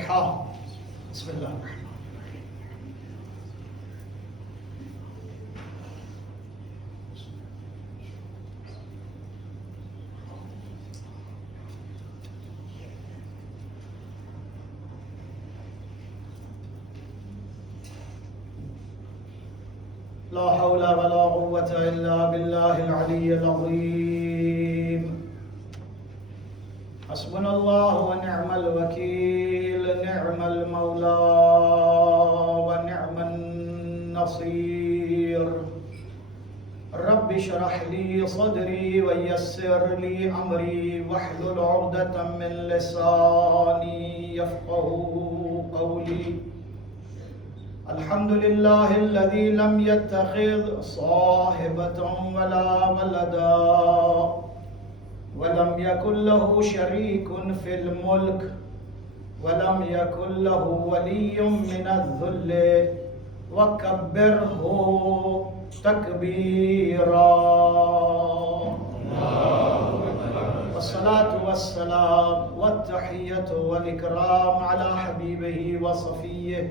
الفاتحة. بسم الله الرحمن لا حول ولا قوة إلا بالله العلي العظيم. حسبنا الله ونعم الوكيل، نعم المولى ونعم النصير. رب اشرح لي صدري ويسر لي أمري واحلل عقدة من لساني يفقهوا قولي. الحمد لله الذي لم يتخذ صاحبة ولا ولدا ولم يكن له شريك في الملك ولم يكن له ولي من الذل وكبره تكبيرا. والصلاة والسلام والتحية والإكرام على حبيبه وصفيه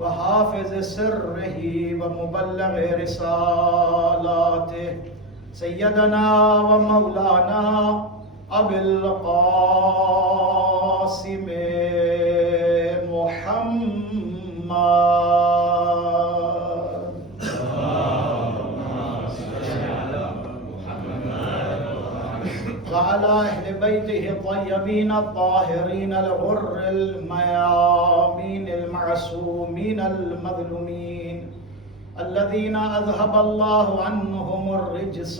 وحافظ سره ومبلغ رسالاته سيدنا ومولانا أبي القاسم محمد وعلى أهل بيته الطيبين الطاهرين الغر الميامين المعصومين المظلومين الذين أذهب الله عنهم الرجس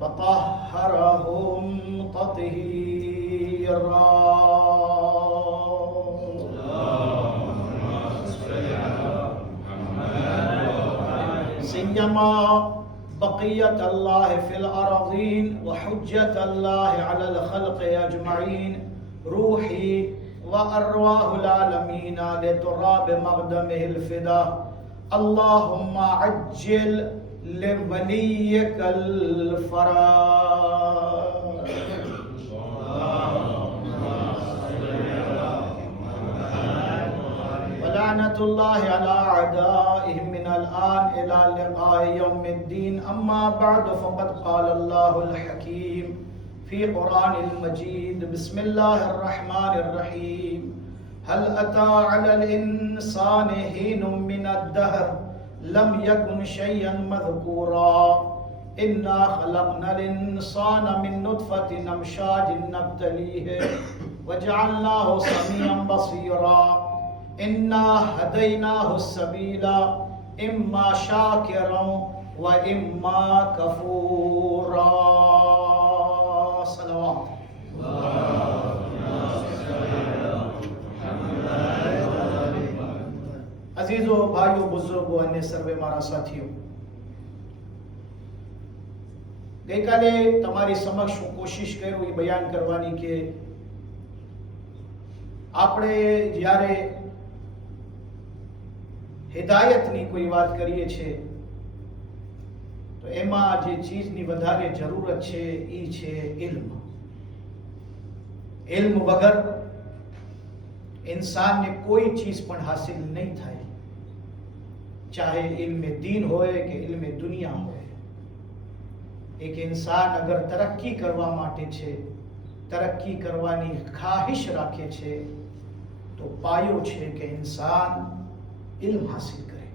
وطهرهم تطهيرا. سيما بقية الله في الأراضين وحجة الله على الخلق أجمعين، روحي وأرواح العالمين لتراب مقدمه الفداء. اللهم عجل لوليك الفرج. ولعنة الله على أعدائهم من الآن إلى لقاء يوم الدين. أما بعد، فقد قال الله الحكيم في قرآن المجيد: بسم الله الرحمن الرحيم. هل أتى على الإنسان حين من الدهر لم يكن شيئا مذكورا إنا خلقنا الإنسان من نطفة أمشاج نبتليه وجعلناه سميعا بصيرا إنا هديناه السبيل إما شاكرا وإما كفورا. صلوات अजीजों, भाइयों, बुजुर्गों, अन्य सर्वे मारा साथियों, ગઈકાલે તમારી સમક્ષ હું કોશિશ કર્યું એ બયાન કરવાની કે આપણે જ્યારે હિદાયતની કોઈ વાત કરીએ છીએ તો એમાં જે ચીજની વધારે જરૂરત છે એ છે ઇલ્મ. ઇલ્મ વગર इंसान ने कोई चीज पण हासिल नहीं થાય, चाहे इल्म दीन होए કે इल्म दुनिया होए. एक इंसान अगर तरक्की કરવા માટે છે, तरक्की કરવાની ખ્વાહિશ રાખે છે તો પાયો છે કે इंसान इल्म हासिल કરે.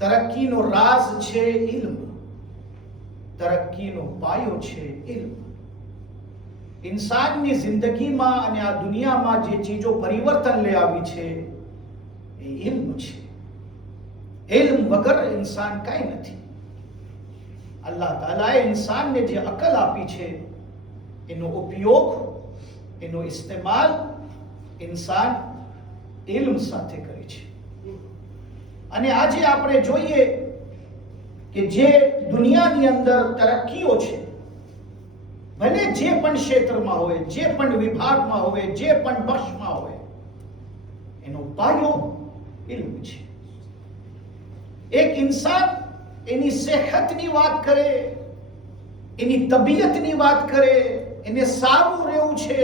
तरक्कीનો રાજ છે ઇલ્મ, तरक्कीનો પાયો છે ઇલ્મ. इंसानની જિંદગીમાં અને આ દુનિયામાં જે ચીજો પરિવર્તન લઈ આવી છે એ ઇલ્મ છે. ઇલ્મ વગર ઇન્સાન કાંઈ નથી. અલ્લાહ તાલાએ ઇન્સાનને જે અકલ આપી છે એનો ઉપયોગ, એનો ઇસ્તેમાલ ઇન્સાન ઇલ્મ સાથે કરે છે. અને આજે આપણે જોઈએ કે જે દુનિયાની અંદર તરક્કીઓ છે, ભલે જે પણ ક્ષેત્રમાં હોય, જે પણ વિભાગમાં હોય, જે પણ બક્ષમાં હોય, એનો પાયો ઇલ્મ છે. એક ઇન્સાન એની સેહતની વાત કરે, એની તબિયતની વાત કરે, એને સારું રહેવું છે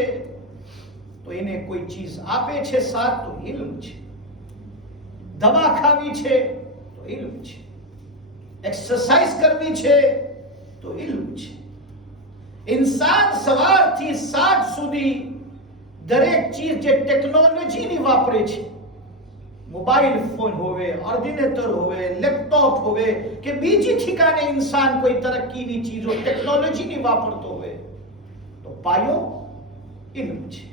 તો એને કોઈ ચીજ આપે છે સાથ તો ઇલ્મ છે, દવા ખાવી છે તો ઇલ્મ છે, એક્સરસાઇઝ કરવી છે તો ઇલ્મ છે. ઇન્સાન સવારથી સાંજ સુધી દરેક ચીજ જે ટેકનોલોજીની વાપરે છે, મોબાઈલ ફોન હોવે, ઓર્ડિનેટર હોવે, લેપટોપ હોવે કે બીજી ઠिकाने इंसान कोई तरक्कीની ચીજો ટેકનોલોજીની વાપરતો હોય તો પાયો ઇલ્મ છે.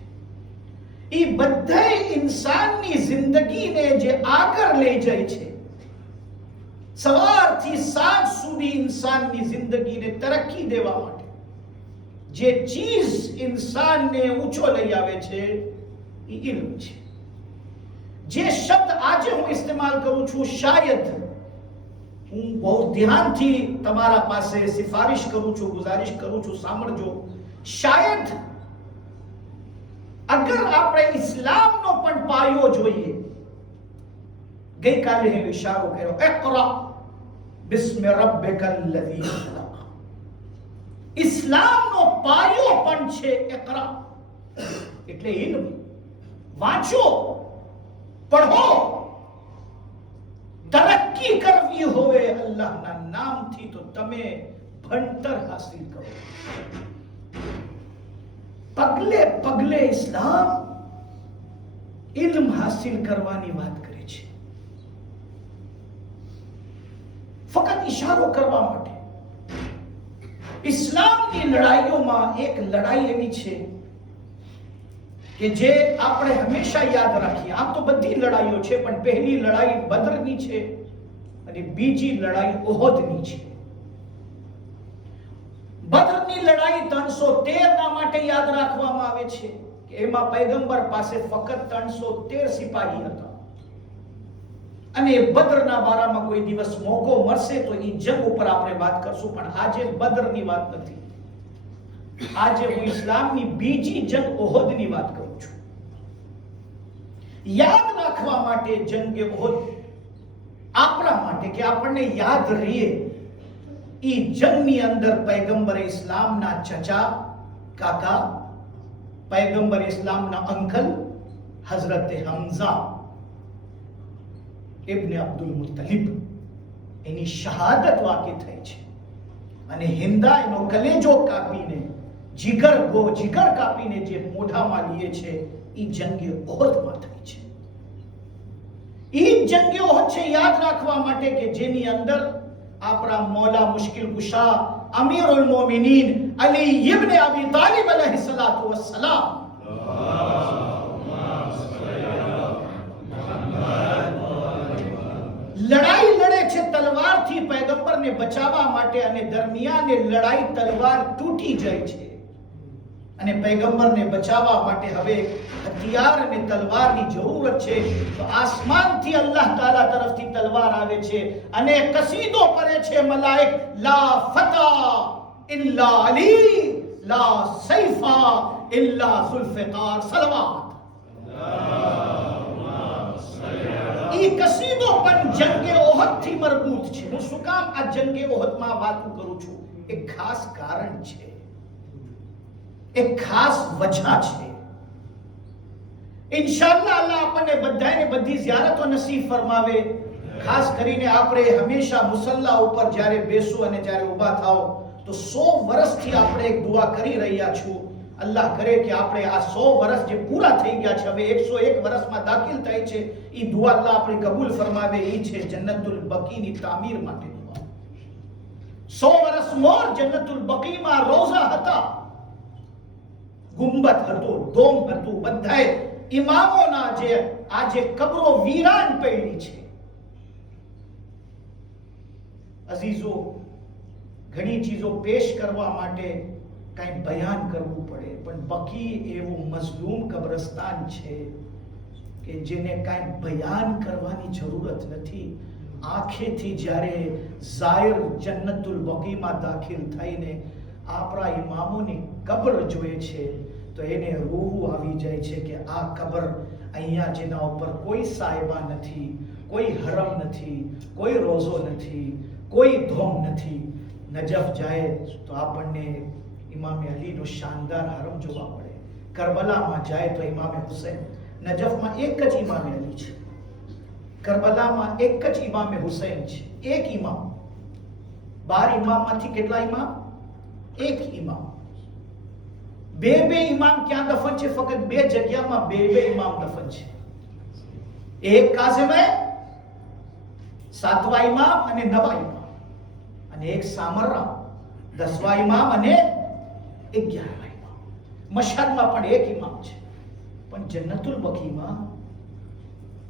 એ બધા ઇન્સાનની જિંદગીને જે આગળ લઈ જાય છે, સવારથી સાંજ સુધી ઇન્સાનની જિંદગીને તરક્કી દેવા માટે જે ચીજ ઇન્સાનને ઊંચો લઈ આવે છે એ ઇલ્મ છે. જે શબ્દ આજે હું ઇસ્તેમાલ કરું છું, શાયદ હું બહુ ધ્યાનથી તમારા પાસે સિફારિશ કરું છું, ગુજારિશ કરું છું, સાંભળજો. શાયદ અગર આપણે ઇસ્લામનો પણ પાયો જોઈએ, ગઈકાલે હું ઇશારો કર્યો, ઇકરા બિસ્મ રબ્બિકલ લઝી ખલક. ઇસ્લામનો પાયો પણ છે ઇકરા, એટલે ઇલ્મ. વાંચો, પઢો. તરક્કી કરવી હોય અલ્લાહના નામથી તો તમે ભણતર હાસિલ કરો. પગલે પગલે ઇસ્લામ ઇલ્મ હાસિલ કરવાની વાત કરે છે, ફક્ત ઇશારો કરવા માટે. ઇસ્લામની લડાઈઓમાં એક લડાઈ એવી છે કે જે આપણે હંમેશા યાદ રાખીએ. આમ તો બધી લડાઈઓ છે, પણ પહેલી લડાઈ બદરની છે અને બીજી લડાઈ ઓહદની છે. બદરની લડાઈ 313 ના માટે યાદ રાખવામાં આવે છે કે એમાં પૈગંબર પાસે ફક્ત 313 સિપાહી હતા અને બદરના બારામાં કોઈ દિવસ મોકો મળશે તો એ જંગ ઉપર આપણે વાત કરશું, પણ આજે બદરની વાત નથી. આજે હું ઇસ્લામની બીજી જંગ ઓહદની વાત કરું છું. યાદ રાખવા માટે જંગે ઓહદ આપણા માટે કે આપણને યાદ રહીએ, એ જંગની અંદર પૈગંબર ઇસ્લામના ચચા, કાકા, પૈગંબર ઇસ્લામના અંકલ હઝરત હમઝા ઇબ્ન અબ્દુલ મુત્તલિબ એની શહાદત વાકી થઈ છે અને હિંદા એનો કલેજો કાપીને જીગર કાપીને જે મોઢામાં લીએ છે એ જંગે ઓહદમાં થઈ છે. એ જંગે ઓહદ છે યાદ રાખવા માટે કે જેની અંદર આપણા મૌલા મુશ્કિલ કુશા અમીરુલ મોમિનીન અલી ઇબ્ન અબી તાલિબ અલૈહિ સલાતુ વસ્સલામ લડાઈ લડે છે તલવારથી પૈગંબરને બચાવવા માટે અને દરમિયાને લડાઈ તલવાર તૂટી જાય છે અને પૈગંબરને બચાવવા માટે હવે હથિયાર અને તલવારની જરૂરત છે. તો આસમાનથી અલ્લાહ તાલા તરફથી તલવાર આવે છે અને કસીદો કરે છે મલાઈક, લા ફતા ઇલ્લા અલી, લા સૈફા ઇલ્લા ઝુલ્ફિકાર. સલવાત. એ કસીદો પણ જંગે ઓહદ થી મરબૂત છે. હું શું કામ આ જંગે ઓહદમાં વાત કરું છું? એક ખાસ કારણ છે, એક ખાસ વજહ છે. ઇન્શાઅલ્લાહ અલ્લાહ આપણને બધાને બધી ઝિયારતો નસીબ ફરમાવે. ખાસ કરીને આપણે હંમેશા મુસલ્લા ઉપર જ્યારે બેસો અને જ્યારે ઊભા થાઓ તો 100 વર્ષથી આપણે એક દુઆ કરી રહ્યા છું. અલ્લાહ કરે કે આપણે આ 100 વર્ષ જે પૂરા થઈ ગયા છે, હવે 101 વર્ષમાં દાખલ થાય છે, એ દુઆ અલ્લાહ આપણે કબૂલ ફરમાવે. એ છે જન્નતુલ બકીની તામીર માટે દુઆ. 100 વર્ષ મોર જન્નતુલ બકીમાં રોઝા હતા, ગુંબદ હતો, ડોમ હતું, બધાય ઇમામોના જે આજે કબરો વીરાન પડી છે. અઝીઝો, ઘણી ચીજો પેશ કરવા માટે કઈ બયાન કરવું પડે, પણ બકી એવું મઝલૂમ કબ્રસ્તાન છે કે જેને કઈ બયાન કરવાની જરૂરત નથી. આંખેથી જ્યારે ઝાયર જન્નતુલ બકીમાં દાખલ થઈને આપણા ઇમામોની કબર જોએ છે તો એને રૂહ આવી જાય છે કે આ કબર અહીંયા જેના ઉપર કોઈ સાયબા નથી, કોઈ હરમ નથી, કોઈ રોઝો નથી, કોઈ ધોમ નથી. નજફ જાય તો આપણને ઇમામ અલીનો શાનદાર હરમ જોવા મળે, કરબલામાં જાય તો ઇમામે હુસૈન, નજફમાં એક જ ઇમામે અલી છે, કરબલામાં એક જ ઇમામે હુસૈન છે, એક ઇમામ. 12 ઇમામમાંથી કેટલા ઇમામ? એક ઇમામ. બે ઇમામ ક્યાં દફન છે? ફક્ત 2 જગ્યામાં બે ઇમામ દફન છે. એક કાઝિમે, 7વા ઇમામ અને 9વા ઇમામ, અને એક સામરા, 10વા ઇમામ અને 11વા ઇમામ. મશહદમાં પણ એક ઇમામ છે, પણ જન્નતુલ બકીમાં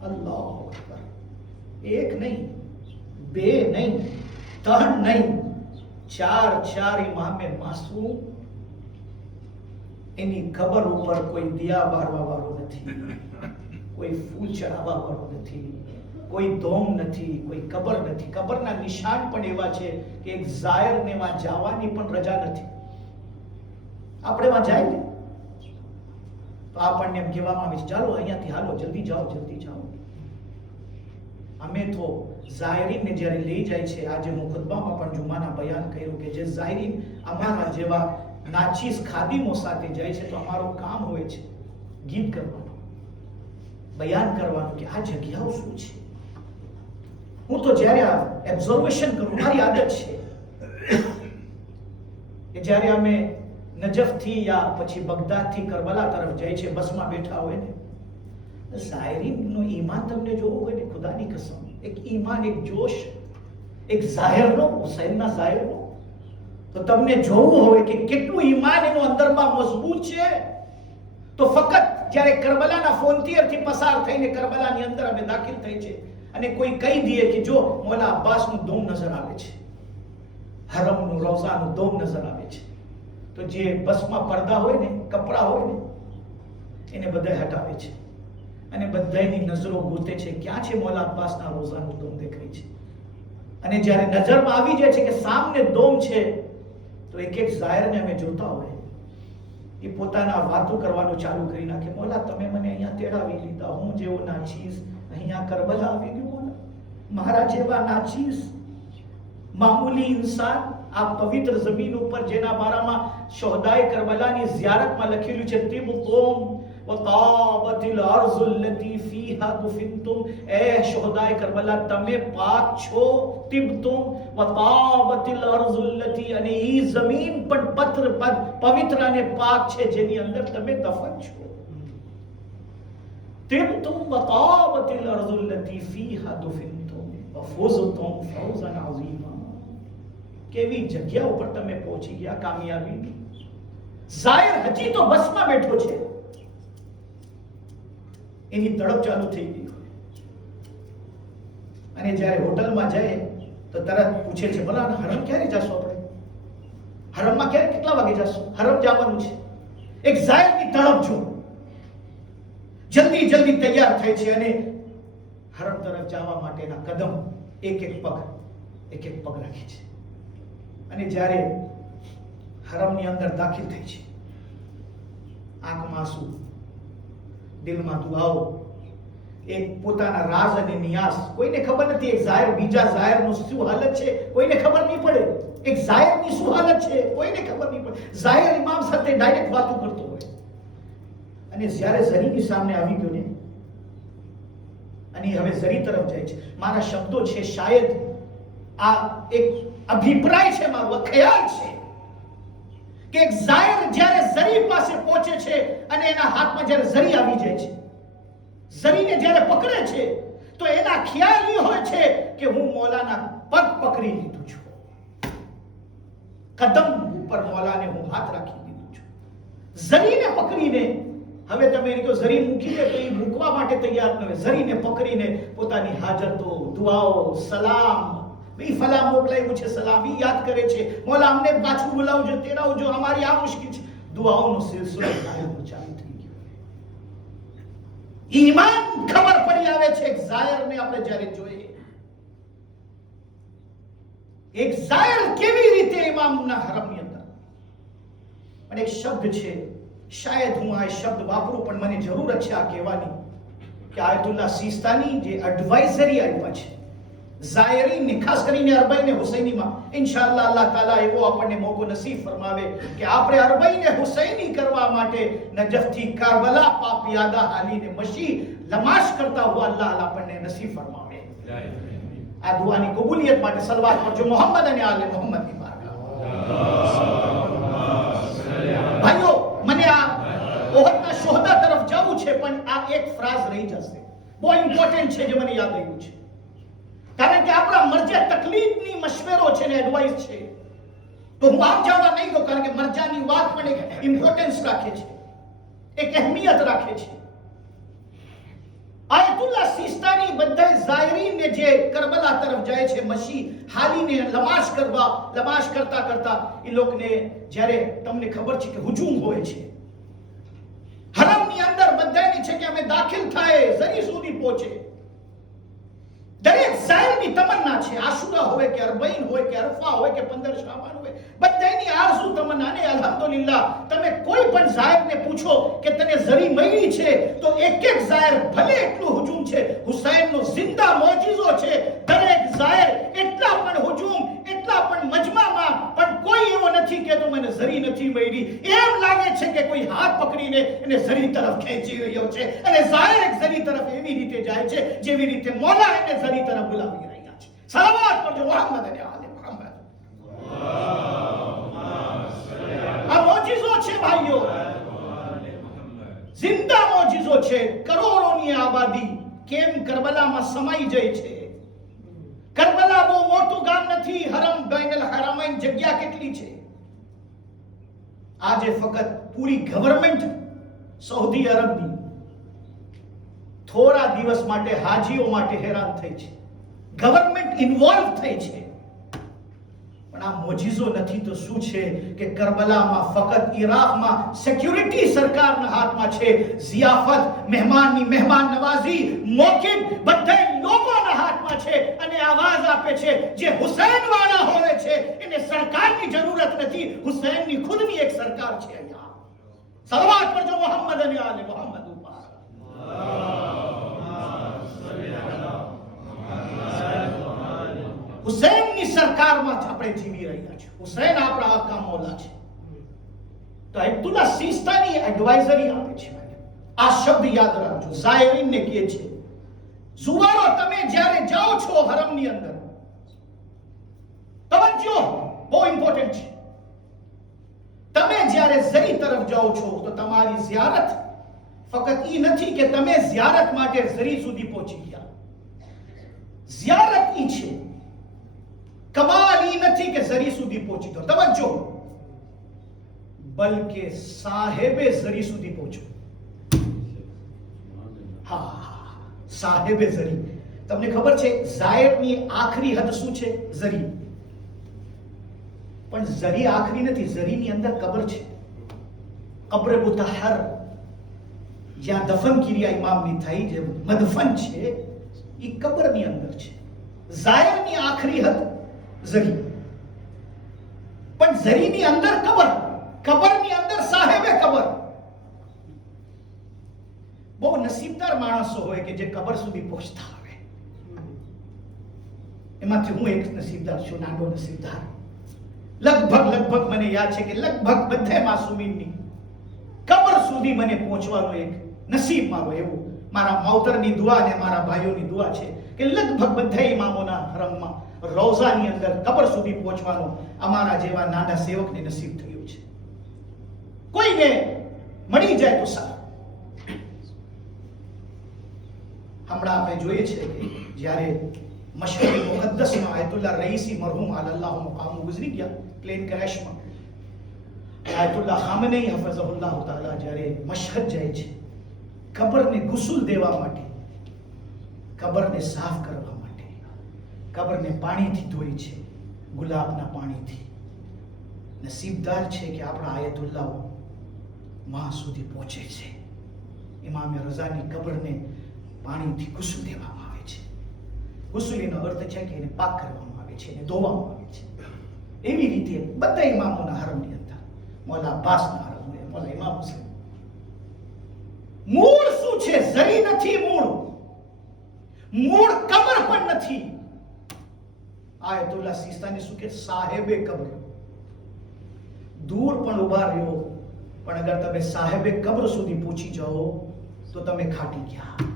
અલ્લાહુ અકબર, એક નહીં, 2 નહીં, 3 નહીં, 4 ઇમામે માસૂમ. એની ખબર ઉપર કોઈ દિયા બારવા વાળો નથી, કોઈ ફૂલ ચડાવવા વાળો નથી, કોઈ ધોમ નથી, કોઈ કબર નથી. કબરના નિશાન પણ એવા છે કે એક જાયરને માં જવાની પણ રજા નથી. આપણે માં જાય ને તો આપણને એમ કહેવામાં આવે છે, ચાલો અહીંયાથી હાલો, જલ્દી જાઓ, જલ્દી જાઓ. અમે તો ઝાયરીનને જ્યારે લઈ જાય છે, આજે હું ખુતબામાં પણ જુમાના બયાન કર્યું કે જે ઝાયરીન અમારા જેવા નાચીસ ખાદીમો સાથે જાય છે, તો અમારું કામ હોય છે ગીત કરવાનું, બયાન કરવાનું કે આ જગ્યાઓ શું છે. હું તો જ્યારે આ એબ્ઝર્વેશન કરું, મારી આદત છે કે જ્યારે અમે નજફથી યા પછી બગદાદથી કરબલા તરફ જાય છે, બસમાં બેઠા હોય ને, ઝાયરીનનો ઈમાન તમને જોવો હોય ને, ખુદાની કસમ, એક ઈમાન, એક જોશ, એક ઝાહિરનો, હુસૈનના ઝાહિરનો, તો તમને જોવું હોય કે કેટલું ઈમાન એનો અંદરમાં મજબૂત છે. તો ફક્ત જ્યારે કરબલાના ફોન્ટિયરથી પસાર થઈને કરબલાની અંદર અમે દાખલ થઈ છે અને કોઈ કહી દે કે જો મોલા અબ્બાસનું દોમ નજર આવે છે, હરમનું, રોઝાનું દોમ નજર આવે છે, તો જે બસમાં પડદા હોય ને, કપડા હોય ને, એને બધા હટાવે છે અને બધાની નજરો ગોતે છે ક્યાં છે મોલા અબ્બાસના રોઝાનું દોમ દેખાય છે. અને જ્યારે નજરમાં આવી જાય છે કે સામને દોમ છે, તો એક ઝાયરને અમે જોતા હોય, એ પોતાના વાતો કરવાનું ચાલુ કરી નાખે, મોલા તમે મને અહીંયા તેડાવી લીધા, હું જેવો નાચીસ અહીંયા કરબલા આવી ગયો, મોલા મારા જેવા નાચીસ મામૂલી ઇન્સાન આ પવિત્ર જમીન ઉપર જેના બારામાં શોહદાએ કરબલાની ઝિયારતમાં લખેલું છે, તિબતુમ વતાબતિલ અરઝુલ લતી ફીહા દુફિનતુમ, એ શોહદાએ કરબલા તમે પાક છો, તિબતુમ વતાબતિલ અરઝુલ લતી, અને ઈ જમીન પણ પવિત્ર અને પાક છે જેની અંદર તમે દફન છો. તિબતુમ વતાબતિલ અરઝુલ લતી ફીહા દુફિનતુમ વફુઝતુમ ફૌઝન અઝીમા. કેવી જગ્યા ઉપર તમે પહોંચી ગયા, કામયાબી. ઝાયર હજી તો બસમાં બેઠો છે, એની તડપ ચાલુ થઈ ગઈ, અને જ્યારે હોટલમાં જાય તો તરત પૂછે છે, ભલા હરમ ક્યારે જશો આપણે, હરમમાં ક્યારે, કેટલા વાગે જશો, હરમ જવાનું છે. એક ઝાયરની તડપ જો, જલ્દી તૈયાર થાય છે અને હરમ તરફ જવા માટેના કદમ એક એક પગ રાખે છે. અને જ્યારે હરમની અંદર દાખલ થઈ છે, આંખમાં આંસુ, દિલમાં દુઆઓ, એક પોતાના રાઝ અને નિયાસ, કોઈને ખબર નથી. એક ઝાયર બીજા ઝાયરનું શું હાલત છે કોઈને ખબર નહીં પડે, એક ઝાયરની શું હાલત છે કોઈને ખબર નહીં પડે. ઝાયર ઇમામ સાથે ડાયરેક્ટ વાતો કરતો હોય, અને જ્યારે ઝરીની સામે આવી ગયો ને, અને હવે ઝરી તરફ જાય છે. મારા શબ્દો છે, શાયદ આ એક અભિપ્રાય છે, મારો ખ્યાલ છે કે એક ઝાયર જ્યારે ઝરી પાસે પહોંચે છે અને એના હાથમાં જ્યારે ઝરી આવી જાય છે, ઝરીને જ્યારે પકડે છે, તો એના ખ્યાલ એ હોય છે કે હું મોલાના પગ પકડી લીધું છું, કદમ ઉપર મોલાને હું હાથ રાખી દીધું છું. ઝરીને પકડીને, હવે તમે એને કહો ઝરી મૂકી દે, તો એ મૂકવા માટે તૈયાર ન હોય. ઝરીને પકડીને પોતાની હાજતો, દુઆઓ, સલામ, ભાઈ ફલા મોકલાયું છે, સલામ ઈ યાદ કરે છે, મોલા અમને પાછું બોલાવજો, તેડાવજો, અમારી આ મુશ્કેલ છે. દુઆઓનો સિલસિલો ચાલુ થઈ ગયો. ઈમાન ખબર પડી આવે છે. એક ઝાયરને આપણે જ્યારે જોઈએ, એક ઝાયર કેવી રીતે ઇમામના હરમની અંદર, અને એક શબ્દ છે, શાયદ હું આ શબ્દ વાપરું પણ મને જરૂર છે આ કહેવાની, કે આયતુલ્લાહ સિસ્તાની જે એડવાઇઝરી આપ્યા છે, ઝાયરીન ખાસ કરીને અરબૈન હુસૈનીમાં ઇન્શાઅલ્લાહ અલ્લાહ તાલા એવો આપણને મોકો નસીબ ફરમાવે કે આપણે અરબૈન હુસૈની કરવા માટે નજફથી કારબલા પા પિયાદા હાલીને મશી લમાશ કરતા હુઆ અલ્લાહ આપણને નસીબ ફરમાવે. આ દુઆની કબૂલિયત માટે સલવાત કરજો મોહમ્મદ અને આલે મોહમ્મદની બારગાહ. ભાઈઓ, મને આ ઓહદના શોહદા તરફ જવું છે, પણ આ એક ફ્રાઝ રહી જશે, બહુ ઇમ્પોર્ટન્ટ છે, જે મને યાદ આવ્યું છે. કારણ કે આપણા મરજા તકલીફની મશવરો છે ને એડવાઇસ છે, તો હું આમ જવા નહીં દઉં, કારણ કે મરજાની વાત પણ એક ઇમ્પોર્ટન્સ રાખે છે, એક અહેમિયત રાખે છે. આયતુલ્લાહ સિસ્તાની બધા ઝાયરીન જે કરબલા તરફ જાય છે મશી હાલીને લમાશ કરતા કરતા એ લોકોને જ્યારે તમને ખબર છે કે હુજુમ હોય છે, હરમની અંદર બધાની છે કે અમે દાખલ થાય ઝરી સુધી પહોંચે. દરેક ઝાયરની તમન્ના છે, આશુરા હોય કે અરબઈન હોય કે અરફા હોય કે 15 શાબાન હોય, બધાની આરઝુ તમન્ના. ને અલ્હમ્દુલિલ્લાહ તમે કોઈ પણ ઝાયરને પૂછો કે તને ઝરી મળી છે, તો એક એક ઝાયર ભલે એટલું હુજુમ છે, હુસૈનનો જિંદા મોજિઝો છે. દરેક ઝાયર એટલા પણ હુજુમ, એટલા પણ મજમામાં, પણ કોઈ એવો નથી કે તો મને ઝરી નથી મળી. એમ લાગે છે કે કોઈ હાથ પકડીને એને ઝરી તરફ ખેંચી રહ્યો છે, અને ઝાયર એક ઝરી તરફ એવી રીતે જાય છે જેવી રીતે મોલા એને ઝરી તરફ બોલાવી રહ્યા છે. સલાવત કરજો મોહમ્મદ અને આલે મોહમ્મદ. આ મોજિઝો છે ભાઈઓ, જિંદા મોજિઝો છે. કરોડોની આબાદી કેમ કરબલામાં સમાઈ જાય છે. કરબલા બહુ મોટું ગામ નથી, હરમ બૈનલ હરમૈન જગ્યા કેટલી છે. આજે ફક્ત પૂરી ગવર્નમેન્ટ સૌદી અરબની થોડા દિવસ માટે હાજીઓ માટે હેરાન થઈ છે, ગવર્નમેન્ટ ઇન્વોલ્વ થઈ છે. પણ આ મોજિઝો નથી તો શું છે કે કરબલામાં ફક્ત ઇરાકમાં સિક્યુરિટી સરકારના હાથમાં છે, ઝિયાફત, મહેમાનની મહેમાન નવાઝી, મોકિબ બધા લોકોના હાથમાં છે. અને આવાજ આપે છે જે હુસૈન વાળા હોય છે એને સરકારની જરૂરત નથી, હુસૈનની ખુદની એક સરકાર છે. અહીંયા સલવાત કરજો મોહમ્મદ અને આલે મોહમ્મદ ઉપર. હુસૈનની સરકારમાં જ આપણે જીવી રહ્યા છીએ. હુસૈન આપણા આકા મૌલા છે. તો આયતુલ્લાહ સિસ્તાની એડવાઇઝરી આપે છે. આ શબ્દ યાદ રાખજો, ઝાયરીનને કહે છે જુવારો તમે જ્યારે જાઓ છો હરમની અંદર, તવજ્જો બહુ ઇમ્પોર્ટન્ટ છે. તમે જ્યારે ઝરી તરફ જાઓ છો તો તમારી ઝિયારત ફક્ત ઈ નથી કે તમે ઝિયારત માટે ઝરી સુધી પહોંચી ગયા. ઝિયારત ઈ છે, કમાલ ઈ નથી કે ઝરી સુધી પહોંચી દો, તવજ્જો, બલકે સાહેબે ઝરી સુધી પહોંચો. હા, સાહેબે ઝરી. તમને ખબર છે ઝાયરની આખરી હદ શું છે? ઝરી. પણ ઝરી આખરી નથી, ઝરીની અંદર કબર છે, કબ્ર મુતahhar, જ્યાં દફન ક્રિયા ઇમામની થઈ, જે મદફન છે એ કબરની અંદર છે. ઝાયરની આખરી હદ ઝરી, પણ ઝરીની અંદર કબર, કબરની અંદર સાહેબે કબર. બહુ નસીબદાર માણસો હોય કે જે કબર સુધી પહોંચતા આવે. એમાંથી હું એક નસીબદાર છું, નાનો નસીબદાર. લગભગ મને યાદ છે કે લગભગ બધા માસુમીનની કબર સુધી મને પહોંચવાનું એક નસીબ મારો એવું મારા માવતરની દુઆ અને મારા ભાઈઓની દુઆ છે કે લગભગ બધા ઇમામોના હરમમાં રોઝાની અંદર કબર સુધી પહોંચવાનું અમારા જેવા નાના સેવકને નસીબ થયું છે. કોઈને મળી જાય તો સારું. હમણાં આપણે જોઈએ છે કે જ્યારે મશહદ મુકદ્દસમાં આયતુલ્લાહ રઈસી મરહૂમ અલ્લાહ મુકામ ગુજરી ગયા પ્લેન ક્રેશમાં, આયતુલ્લાહ ખામેની હફઝહુલ્લાહ તાલા જ્યારે મશહદ જાય છે કબરને ગુસુલ દેવા માટે, કબરને સાફ કરવા માટે, કબરને પાણીથી ધોઈ છે, ગુલાબના પાણીથી. નસીબદાર છે કે આપણા આયતુલ્લાહ માં સુધી પહોંચે છે. ઇમામે રઝાની કબરને પાણીથી ગુસુલ દેવામાં આવે છે. ગુસુલીનો અર્થ છે કે એને પાક કરવામાં આવે છે, એને ધોવામાં આવે છે. એવી રીતે બધા ઇમામોના હરમની અંદર, મૌલા અબ્બાસના હરમ, મૌલા ઇમામ હુસૈન, મૂળ શું છે? ઝરી નથી મૂળ, મૂળ કબર પણ નથી. આયતુલ્લા સિસ્તાની શું કે સાહેબે કબ્ર, દૂર પણ ઉભા રહ્યો, પણ અગર તમે સાહેબે કબ્ર સુધી પહોંચી જાઓ તો તમે ખાટી ગયા.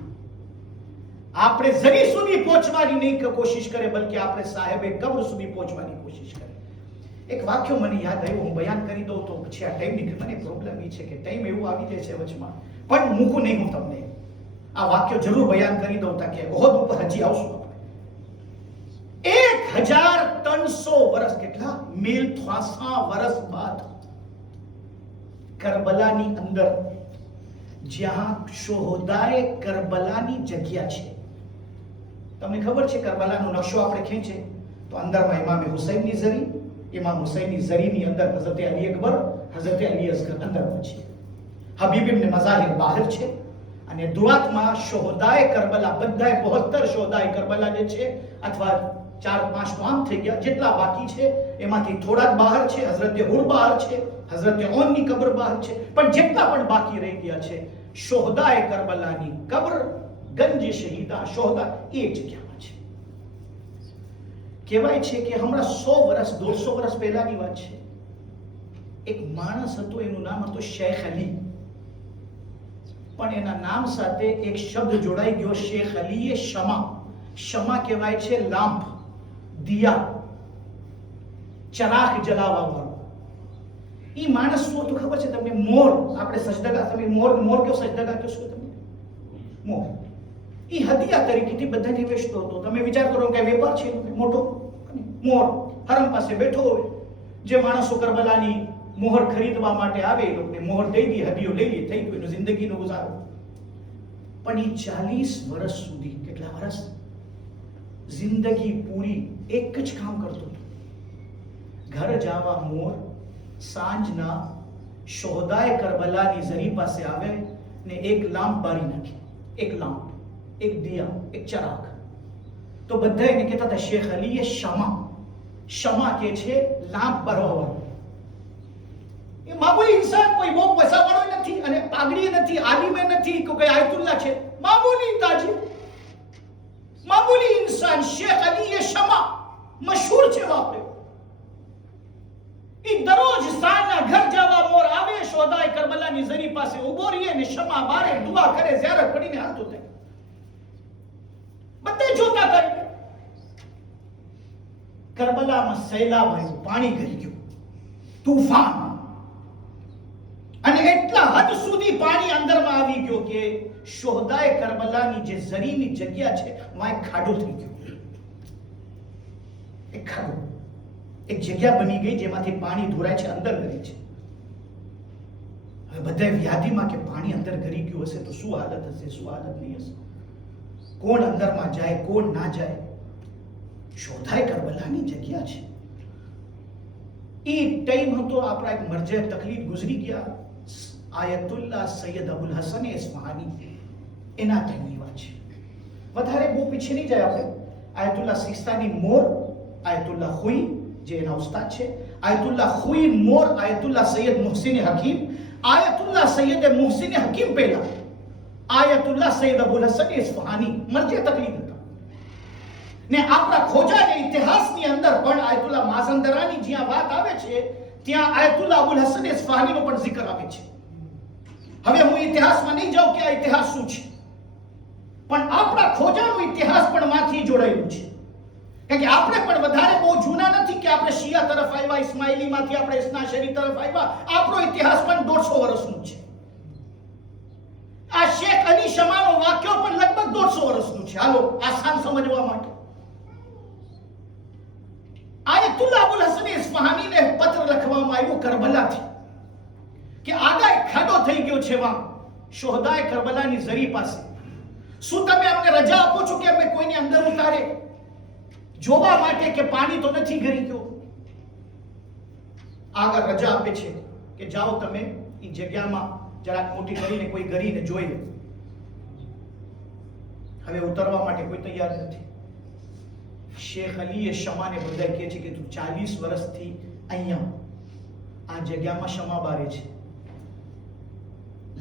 આપણે જરી સુધી પહોંચવાની નહીં કોશિશ કરે, બલકે આપણે સાહેબે કબ્ર સુધી પહોંચવાની કોશિશ કરે. એક વાક્ય મને યાદ આવ્યું, હું બયાન કરી દઉં તો પછી આ ટાઈમ નીકળે. મને પ્રોબ્લેમ એ છે કે ટાઈમ એવું આવી જાય છે વચમાં, પણ મૂકું નહીં હું તમને. આ વાક્ય જરૂર બયાન કરી દઉં તાકે ઓહદ ઉપર હજી આવશું. 1300 વર્ષ, કેટલા 1063 વર્ષ બાદ કરબલાની અંદર, જ્યાં શોહદાએ કરબલાની જગ્યા છે. તમને ખબર છે કરબલાનો નકશો આપણે ખેંચે તો અંદરમાં ઇમામ હુસૈનની ઝરી, ઇમામ હુસૈનની ઝરીની અંદર હઝરત અલી અકબર, હઝરત અલી અસગર અંદરમાં છે. હબીબ ઇબ્ન મઝાહિર બહાર છે. અને દુઆતમાં શોહદાએ કરબલા, બધાએ 72 શોહદાએ કરબલા જે છે, અથવા 4-5 તો આમ થઈ ગયા, જેટલા બાકી છે એમાંથી થોડા જ બહાર છે. હઝરત હુર બહાર છે, હઝરત ઓનની કબ્ર બહાર છે, પણ જેટલા પણ બાકી રહી ગયા છે શોહદાએ કરબલાની કબ્ર, ગંજ શહીદા શોહદા એ જગ્યામાં છે. કહેવાય છે કે હમણાં 100 વર્ષ 150 વર્ષ પહેલાની વાત છે. એક માણસ હતો, એનું નામ હતું શેખ અલી, પણ એના નામ સાથે એક શબ્દ જોડાઈ ગયો, શેખ અલીએ શમા. શમા કહેવાય છે લામ્પ, દિયા, ચરાગ જલાવવા વાળો. ઈ માણસ શું હતું ખબર છે તમને? મોર. આપણે સજદગા, તમે મોર કયો સજદગા કયો છો તમે? મોર. ઈ હદિયા તરીકેથી બધાને વેચતો હતો. તમે વિચાર કરો કે વેપાર છે મોટો. મોર હરમ પાસે બેઠો હોય, જે માણસો કરબલાની મોહર ખરીદવા માટે આવે એ લોકોને મોહર દઈ દી, હદિયો લઈ લે, થઈ ગયો એનો જિંદગીનો ગુજારો. પણ ઈ 40 વર્ષ સુધી, કેટલા વર્ષ? જિંદગી પૂરી એક જ કામ કરતો હતો. ઘર જાવા મોર, સાંજના શોહદાએ કરબલાની ઝરી પાસે આવે ને એક લામ્પ બારી નાખે, એક લામ્પ, એક દિયા, એક ચરાગ. તો બધા એને કહેતા હતા શેખ અલીએ શમા. શમા કે છે લામ્પ બારવાવાળો. એ મામૂલી ઇન્સાન, કોઈ બહુ પૈસાવાળો નથી, અને પાઘડી નથી, આલિમે નથી, કોઈ આયતુલ્લા છે, મામૂલી તાજી, મામૂલી ઇન્સાન શેખ અલીએ શમા, મશહૂર છે વાપરે. ઈ દરરોજ સાંજના ઘર જવા મોર આવે, શોહદાએ કરબલાની ઝરી પાસે ઉભો રહે ને શમા બારે દુઆ કરે, ઝિયારત પડીને હાલતો થાય. બધે જોતા કરી. કરબલામાં સૈલાબ આવ્યું, પાણી ગરી ગયું, તૂફાન, અને એટલા હદ સુધી પાણી અંદરમાં આવી ગયો કે શોહદાએ કરબલાની જે ઝરીની જગ્યા છે વાં એક ખાડો થઈ ગયો. એક ખાડો, એક જગ્યા બની ગઈ જેમાંથી પાણી ધોરાય છે, અંદર ગરી છે. હવે બધા વ્યાધિમાં કે પાણી અંદર ગરી ગયું હશે તો શું હાલત હશે, શું હાલત નહીં હશે, કોણ અંદરમાં જાય, કોણ ના જાય. શોહદાએ કરબલાની જગ્યા છે. એ ટાઈમ હતો, આપણા એક મરજે તકલીફ ગુજરી ગયા, આયતુલ્લા સૈયદ અબુલ હસન ઇસ્ફહાની, એના ટાઈમની વાત છે. વધારે બહુ પીછે નહીં જાય આપણે. આયતુલ્લા સિસ્તાની મોર, આયતુલ્લા હુઈ જે એના ઉસ્તાદ છે, આયતુલ્લા હુઈ મોર, આયતુલ્લા સૈયદ મુહસિન હકીમ, આયતુલ્લા સૈયદ મુહસિન હકીમ પહેલા આયતુલ્લા સૈયદ અબુલ હસન ઇસ્ફહાની મરજે તકલીફ હતા. ને આપણા ખોજાને ઇતિહાસની અંદર પણ આયતુલ્લા માઝંદરાની જ્યાં વાત આવે છે ત્યાં આયતુલ્લા અબુલ હસન ઇસ્ફહાનીનો પણ zikr આવે છે. હવે હું ઇતિહાસમાં નહીં જાઉં કે આ ઇતિહાસ શું છે, પણ આપણા ખોજાનો ઇતિહાસ પણ માંથી જોડાયેલું છે. કારણ કે આપણે પણ વધારે બહુ જૂના નથી કે આપણે શિયા તરફ આવ્યા, ઇસ્માઇલીમાંથી આપણે ઇસ્ના શરી તરફ આવ્યા. આપણો ઇતિહાસ પણ 150 વર્ષનો છે. આ શેખ અલી શમાનો વાક્યો પણ લગભગ 150 વર્ષનું છે. હાલો આસાન સમજવા માટે. આયતુલ્લા અબુલ હસન ઇસ્ફહાનીને પત્ર લખવામાં આવ્યો કરબલાથી કે આગળ ખાડો થઈ ગયો છે વાં શોહદાએ કરબલાની ઝરી પાસે. શું તમે અમને રજા આપો છો કે અમે કોઈને અંદર ઉતારે જોવા માટે કે પાણી તો નથી ગરી ગયો? આગળ રજા આપે છે કે જાઓ તમે એ જગ્યામાં જરાક મોટી કરીને કોઈ ગરીને જોઈએ. હવે ઉતરવા માટે કોઈ તૈયાર નથી. શેખ અલીએ શમાને બધા કહે છે કે તું 40 વર્ષથી અહીંયા આ જગ્યામાં શમા બારે છે,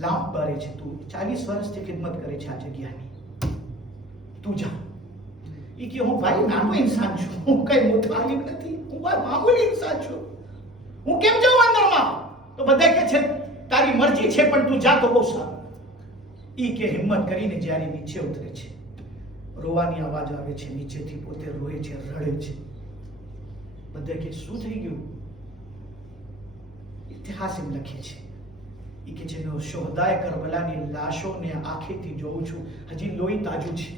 લાંપ બારે છે, તું 40 વર્ષથી ખિદમત કરે છે આ જગ્યાની, તું જા. એ કે હું ભાઈ નાનો ઇન્સાન છું, હું કઈ મોટો આલિમ નથી, હું મામૂલી ઇન્સાન છું, હું કેમ જાઉં અંદરમાં? તો બધા કે છે તારી મરજી છે પણ તું જા તો બહુ સારું. ઈ કે હિંમત કરીને જ્યારે નીચે ઉતરે છે, રોવાની અવાજ આવે છે નીચેથી, પોતે રોય છે, રડે છે. બધા કે શું થઈ ગયું? ઇતિહાસ એમ લખે છે ઈ કે જેનો શોહદાએ કરબલાની લાશોને આંખેથી જોઉં છું, હજી લોહી તાજું છે.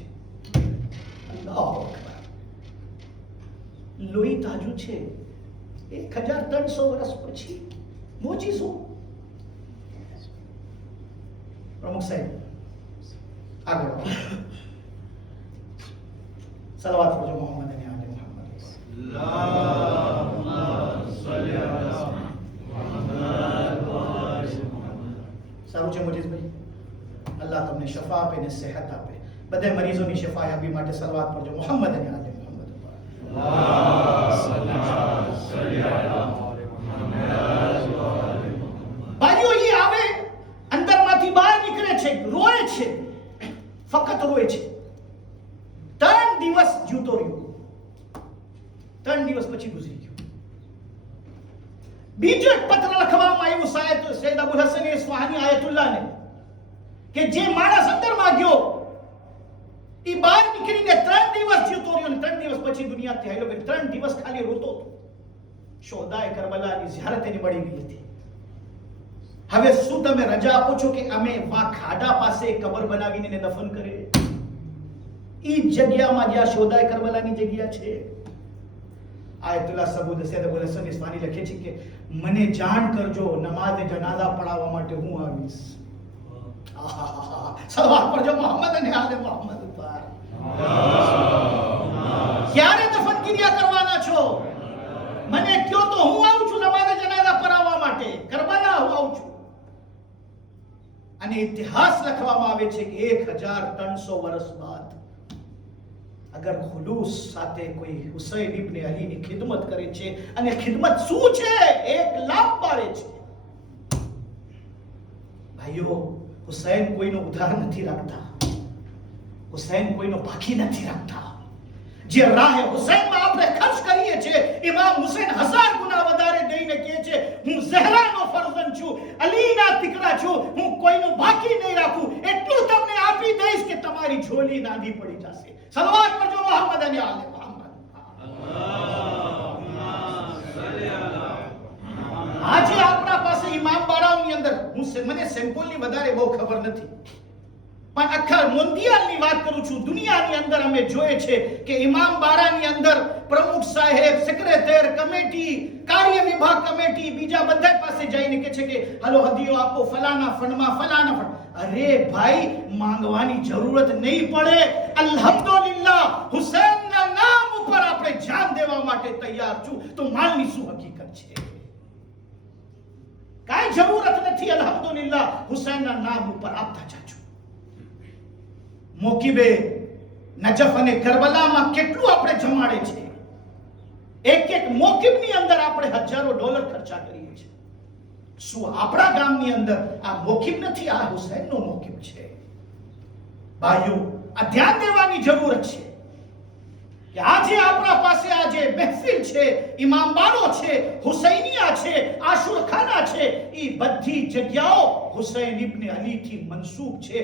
અલ્લાહુ અકબર. લોહી તાજું છે 1300 વર્ષ પછી. મોજીઝો. પ્રમુખ સાહેબ આગળ સલાવત ફરજો મોહમ્મદ અને આલે મોહમ્મદ. અલ્લાહુમ્મા સલ્લી અલા મુહમ્મદ વ આલે મુહમ્મદ. સારું છે મોજીઝભાઈ, અલ્લાહ તમને શફા આપે ને સેહત આપે. બધા મરીઝોની શફા યાબી માટે સલાવત ફરજો મોહમ્મદ અને આલે મોહમ્મદ. અલ્લાહ સલ્લી અલા મુહમ્મદ વ આલે મુહમ્મદ. ભાઈઓ એ આવે અંદરમાંથી બહાર નીકળે છે, રોય છે, ફક્ત રોય છે. 3 દિવસ જીવતો રહ્યો, 3 દિવસ પછી ગુજરી ગયો. બીજો એક પત્ર લખવામાં આવ્યું સૈયદ અબુલ હસન ઇસ્ફહાની આયતુલ્લાહને કે જે માણસ અંદરમાં ગયો એ બહાર નીકળીને 3 દિવસ જીવતો રહ્યો અને 3 દિવસ પછી દુનિયાથી હાલ્યો. 3 દિવસ ખાલી રોતો હતો. શોહદાએ કરબલાની ઝિયારત એની મળી ગઈ હતી. હવે શું તમે રજા આપો છો કે અમે માં ખાડા પાસે કબર બનાવીને એને દફન કરીએ? ઈ જગ્યામાં જ્યાં શોહદાએ કરબલાની જગ્યા છે, આયતુલ્લાહ સબૂદ સૈયદ અબુલ હસન ઇસ્ફહાની લખે છે કે મને જાણ કરજો, નમાઝ જનાઝા પઢાવવા માટે હું આવીશ. સલાવત પડજો મોહમ્મદ અને આલે મોહમ્મદ ઉપર. ક્યારે દફન ક્રિયા કરવાના છો? મને કયો તો હું આવું છું નમાઝ જનાઝા પઢાવવા માટે. કરબલા હું આવું છું. અને ઇતિહાસ લખવામાં આવે છે કે 1300 વર્ષ બાદ અગર ખુલૂસ સાથે કોઈ હુસૈન ઇબ્ન અલીની ખિદમત કરે છે, અને ખિદમત શું છે? એક લાખ પારે છે. ભાઈઓ, હુસૈન કોઈનો ઉધાર નથી રાખતા, હુસૈન કોઈનો બાકી નથી રાખતા. જે રાહે હુસૈનમાં આપણે ખર્ચ કરીએ છીએ, ઇમામ હુસૈન 1000 ગુના વધારે દઈને કહે છે હું ઝહરાનો ફરઝંદ છું, અલીના દીકરા છું, હું કોઈનો બાકી નહીં રાખું. એટલું તમને આપી દઈશ કે તમારી ઝોલી નાની પડી જશે. સલાવત પડજો મોહમ્મદ અને આલે મોહમ્મદ. આજે આપણા પાસે ઇમામ બારાઓની અંદર મને સેમ્પલની વધારે બહુ ખબર નથી, પણ આખા મોન્ડિયાલની વાત કરું છું. દુનિયાની અંદર અમે જોઈએ છે કે ઇમામ બારાની અંદર પ્રમુખ સાહેબ, સેક્રેટરી, કમિટી, કાર્ય વિભાગ કમિટી બીજા બધા પાસે જઈને કહે છે કે હાલો હદીઓ આપો ફલાના ફંડમાં, ફલાના ફંડ. અરે ભાઈ, માંગવાની જરૂરત નહીં પડે. અલ્હમ્દુલિલ્લાહ હુસૈનના નામ ઉપર આપણે જાન દેવા માટે તૈયાર છું. તો માલની શું હકીકત છે? કાઈ જરૂરત નથી. અલ્હમ્દુલિલ્લાહ હુસૈનના નામ ઉપર આપતા જાજો. મોકીબે નજફ અને કરબલામાં કેટલું આપણે જમાડે છે. એક મોકીબની અંદર આપણે $1000 ખર્ચા કરીએ છીએ. શું આપણા ગામની અંદર આ મોકીબ નથી? આ હુસૈનનો મોકીબ છે. ભાઈઓ, આ ધ્યાન દેવાની જરૂર છે કે આજે આપણા પાસે આજે મહેફિલ છે, ઇમામ બારો છે, હુસૈનિયા છે, આશુરખાના છે. એ બધી જગ્યાઓ હુસૈન ઇબ્ન અલી થી મનસૂબ છે.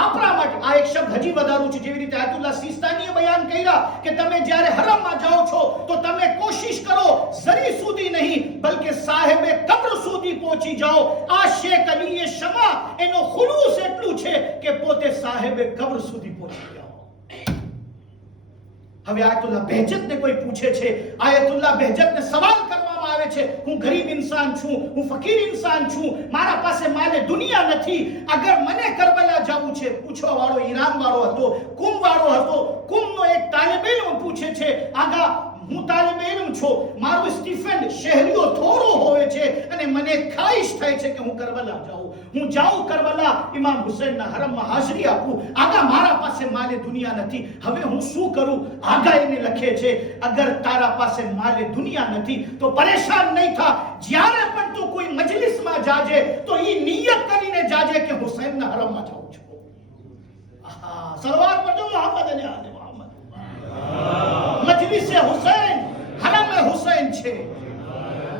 આપણા માટે આ એક શબ્દ હજી વધારું છું, જેવી રીતે આયતુલ્લાહ સિસ્તાનીએ બયાન કર્યા કે તમે જ્યારે હરમમાં જાઓ છો તો તમે કોશિશ કરો ઝરી સુધી નહીં બલકે સાહેબે કબ્ર સુધી પહોંચી જાઓ. આ શેખ અલીએ શમા એનો ખુલૂસ એટલું છે કે પોતે સાહેબે કબ્ર સુધી પહોંચી જાઓ. હવે આયતુલ્લાહ બહેજતને કોઈ પૂછે છે, આયતુલ્લાહ બહેજતને સવાલ કરવામાં આવે છે, હું ગરીબ ઇન્સાન છું, હું ફકીર ઇન્સાન છું, મારા પાસે માલે દુનિયા નથી, અગર મને કરબલા જવું છે. પૂછવા વાળો ઈરાન વાળો હતો, કુમ વાળો હતો. કુમનો એક તાલિબ ઇલ્મ પૂછે છે, આગા હું તાલિબ ઇલ્મ છું, મારું સ્ટીફન શહેરીઓ થોડો હોય છે અને મને ખ્વાહિશ થાય છે કે હું કરબલા જાઉં. હું જાઉં કરબલા, ઇમામ હુસૈનના હરમમાં હાજરી આપું. આગા મારા પાસે માલે દુનિયા નથી, હવે હું શું કરું? આગા એને લખે છે, અગર તારા પાસે માલે દુનિયા નથી તો પરેશાન નહીં થા. જ્યારે પણ તું કોઈ મજલિસમાં જાજે તો એ નિયત કરીને જાજે કે હુસૈનના હરમમાં જાઉં છું. સલાવત પડજો મોહમ્મદ અને આલે મોહમ્મદ. મજલિસે હુસૈન હરમે હુસૈન છે.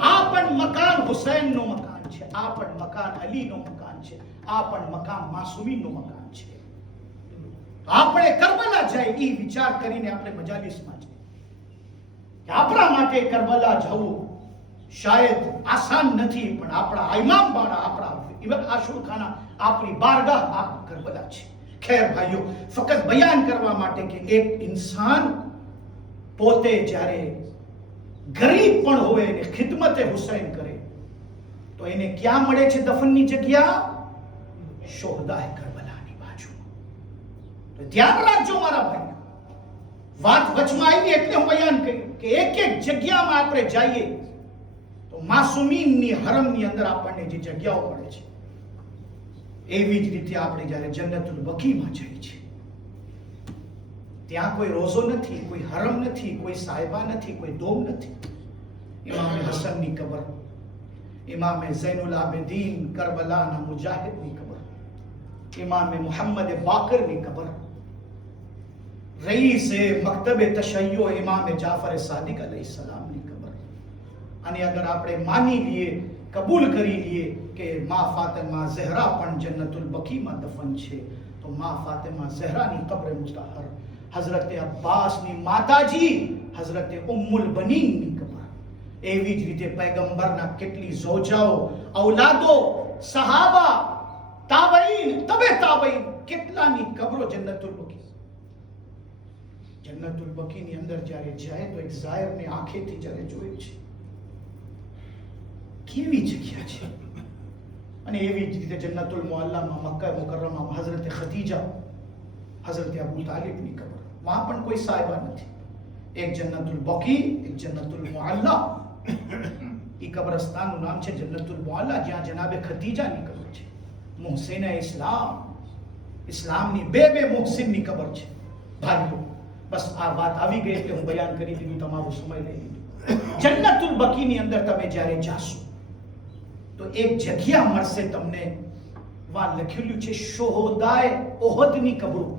આ પણ મકાન હુસૈનનું મકાન છે, આ પણ મકાન અલીનું મકાન છે, આ પણ મકાન માસુમીનું મકાન છે. આપણે કરબલા જાય એ વિચાર કરીને આપણે મજાલિસમાં જઈએ કે આપણા માટે કરબલા જવું શાયદ આસાન નથી, પણ આપણા ઇમામ બાળા, આપણા આશુરખાના, આપણી બારગાહ આ કરબલા છે. ખેર ભાઈઓ, ફક્ત બયાન કરવા માટે કે એક ઇન્સાન પોતે જ્યારે ગરીબ પણ હોય અને ખિદમતે હુસૈન કરે તો એને ક્યાં મળે છે દફનની જગ્યા? શોહદાએ કરબલાની બાજુ. તો ધ્યાન રાખજો મારા ભાઈ, વાત વચમાં આવી એટલે હું બયાન કર્યું કે એક એક જગ્યામાં આપણે જઈએ તો માસુમીનની હરમની અંદર આપણને જે જગ્યાઓ મળે છે એવી જ રીતે આપણે જ્યારે જન્નતુલ બકીમાં જઈએ છીએ ત્યાં કોઈ રોઝો નથી, કોઈ હરમ નથી, કોઈ સાહેબા નથી, કોઈ દોમ નથી. ઇમામે હસનની કબર, ઇમામે ઝૈનુલ આબિદીન કરબલાના મુજાહિદની કબર, ઇમામે મુહમ્મદ બાકરની કબર, રઈસે મકતબે તશય્યો ઇમામે જાફર સાદિક અલૈહિસ્સલામની કબર. અને અગર આપણે માની લઈએ, કબૂલ કરી લઈએ કે મા ફાતિમા ઝહરા પણ જન્નતુલ બકીમાં દફન છે, તો મા ફાતિમા ઝહરાની કબ્ર મુતહર, હઝરત અબ્બાસની માતાજી હઝરત ઉમ્મુલ બનીનની કબર, એવી જ રીતે પૈગંબરના કેટલી ઝૌજાઓ, ઔલાદો, સહાબા, તાબઈન, તબે તાબઈન, કેટલાની કબરો જન્નતુલ બકી. જન્નતુલ બકીની અંદર જ્યારે જાય તો એક ઝાયરને આંખેથી જ્યારે જોયું છે કેવી જગ્યા છે. અને એવી જ રીતે જન્નતુલ મુઅલ્લામાં મક્કા મુકર્રમામાં હઝરત ખદીજા, હઝરત અબુ તાલિબની કબર, વહાં પણ કોઈ સાહેબા નથી. એક જન્નતુલ બકી, એક જન્નતુલ મુઅલ્લા. એ કબ્રસ્તાનનું નામ છે જન્નતુલ મુઅલ્લા, જ્યાં જનાબે ખદીજાની કબર છે. મુહસિને ઇસ્લામ, ઇસ્લામની બે મુહસિનની કબર છે. ભાઈઓ, બસ આ વાત આવી ગઈ એટલે હું બયાન કરી દીધું, તમારો સમય લઈ લીધો. જન્નતુલ બકીની અંદર તમે જ્યારે જાશો તો એક જગ્યા મળશે તમને, વા લખેલું છે શોહદાએ ઓહદની કબરો.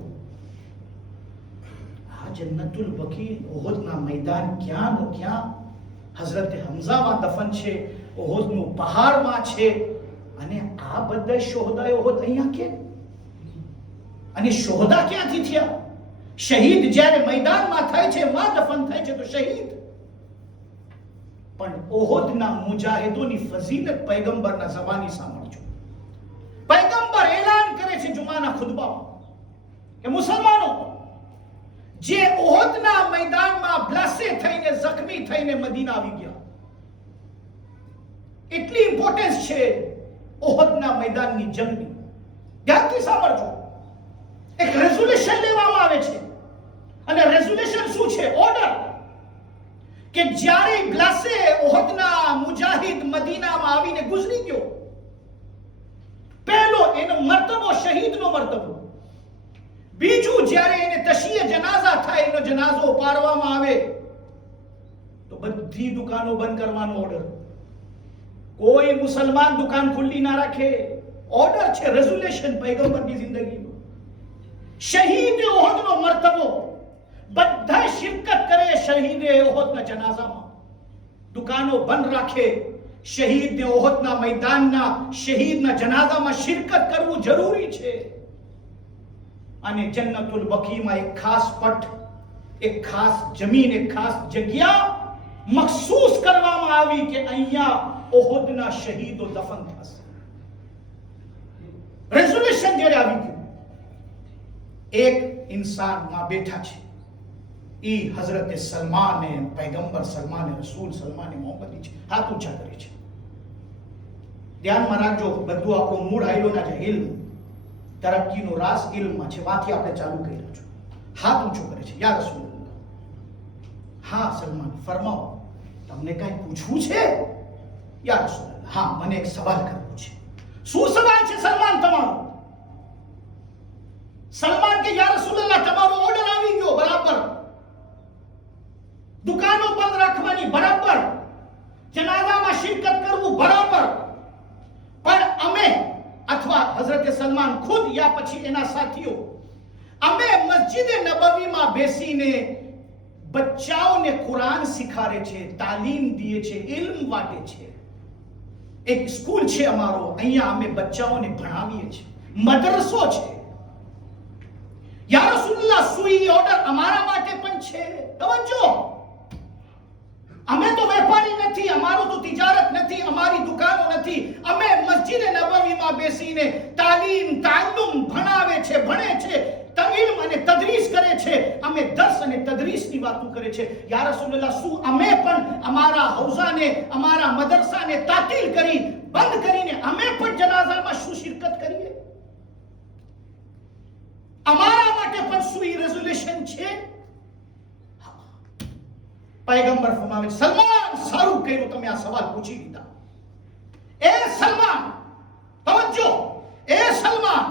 આ જન્નતુલ બકી ઓહદના મેદાન ક્યાંનો ક્યાં, હઝરત હમઝામાં દફન છે, ઓહદનું પહાડમાં છે. અને આ બધા શોહદાએ ઓહદ અહીંયા કેમ? અને શોહદા ક્યાંથી થયા? શહીદ જ્યારે મેદાનમાં થાય છે, માં દફન થાય છે તો શહીદ. પણ ઓહદના મુજાહિદોની ફઝીલત પૈગંબરના ઝબાની સાંભળજો. પૈગંબર એલાન કરે છે જુમાના ખુતબામાં કે મુસલમાનો, જે ઓહદના મેદાનમાં બ્લાસે થઈને, જખ્મી થઈને મદીના આવી ગયા, એટલી ઇમ્પોર્ટન્સ છે ઓહદના મેદાનની જંગની. ધ્યાનથી સાંભળજો. એક રેઝોલ્યુશન લેવામાં આવે છે, અને રેઝોલ્યુશન શું છે? ઓર્ડર. કે જ્યારે બ્લાસે ઓહદના મુજાહિદ મદીનામાં આવીને ગુજરી ગયો, પહેલો એનો મર્તબો શહીદનો મર્તબો. બીજું, જ્યારે એને તશીએ જનાઝા થાય, એનો જનાઝો ઉપાડવામાં આવે તો બધી દુકાનો બંધ કરવાનો ઓર્ડર. કોઈ મુસલમાન દુકાન ખુલ્લી ના રાખે. ઓર્ડર છે, રેઝોલ્યુશન પૈગંબરની જિંદગીનો. શહીદ ઓહદનો મર્તબો, બધા શિરકત કરે શહીદે ઓહદના જનાઝામાં, દુકાનો બંધ રાખે. શહીદને ઓહદના મેદાનના શહીદના જનાઝામાં શિરકત કરવું જરૂરી છે. અને જન્નતુલ બકીમાં એક ખાસ પટ, એક ખાસ જમીન, એક ખાસ જગ્યા મખસૂસ કરવામાં આવી કે અહીંયા ઓહદના શહીદો દફન થશે. રેઝોલ્યુશન જ્યારે આવી ગયું, એક ઇન્સાનમાં બેઠા છે, એ હઝરત સલમાને પૈગંબર, સલમાને રસૂલ, સલમાને મોહમ્મદી છે. હાથ ઊંચા કરે છે. ધ્યાનમાં રાખજો, બધું આપણું મૂળ આયલો ના છે. ઇલ્મ, તરક્કીનો રાસ ઇલ્મમાં છે. વાથી આપણે ચાલુ કરી રહ્યો છું. હાથ ઊંચો કરે છે. યા રસૂલલ્લાહ. હા સલમાન, ફરમાવો, તમને કઈ પૂછવું છે? યા રસૂલલ્લાહ, હા, મને એક સવાલ કરવો છે. શું સવાલ છે સલમાન તમારો? સલમાન કે યા રસૂલલ્લાહ, તમારો ઓર્ડર આવી ગયો, બરાબર. દુકાનો બંધ રાખવાની, બરાબર. જનાઝામાં શિરકત કરવું, બરાબર. પણ અમે, અથવા હઝરત સલમાન ખુદ યા પછી એના સાથીઓ, અમે મસ્જિદ નબવીમાં બેસીને બચ્ચાઓને કુરાન શીખાડે છે, તાલીમ દે છે, ઇલ્મ વાટે છે. એક સ્કૂલ છે અમારો, અહીંયા અમે બચ્ચાઓને ભણાવીએ છીએ. મદરસો છે. યા રસૂલલ્લાહ, સુઈ ઓર્ડર અમારા માટે પણ છે. તવજ્જો, અમે તો વેપારી નથી, અમારું તો તિજારત નથી, અમારી દુકાનો નથી. અમે મસ્જિદ નબવીમાં બેસીને તાલીમ તાલ્લુમ ભણાવે છે, ભણે છે, ઇલ્મ અને તદરીસ કરે છે. અમે દર્સ અને તદરીસની વાતો કરે છે. યા રસૂલલ્લાહ, શું અમે પણ અમારા હૌઝાને, અમારા મદરસાને તાતીલ કરી, બંધ કરીને અમે પણ જનાઝામાં શું શિરકત કરીએ? અમારા માટે પણ શું રેઝોલ્યુશન છે? પૈગંબર ફરમાવે, સલમાન સારું કર્યું તમે આ સવાલ પૂછી લીધા. એ સલમાન, તવજ્જો, એ સલમાન,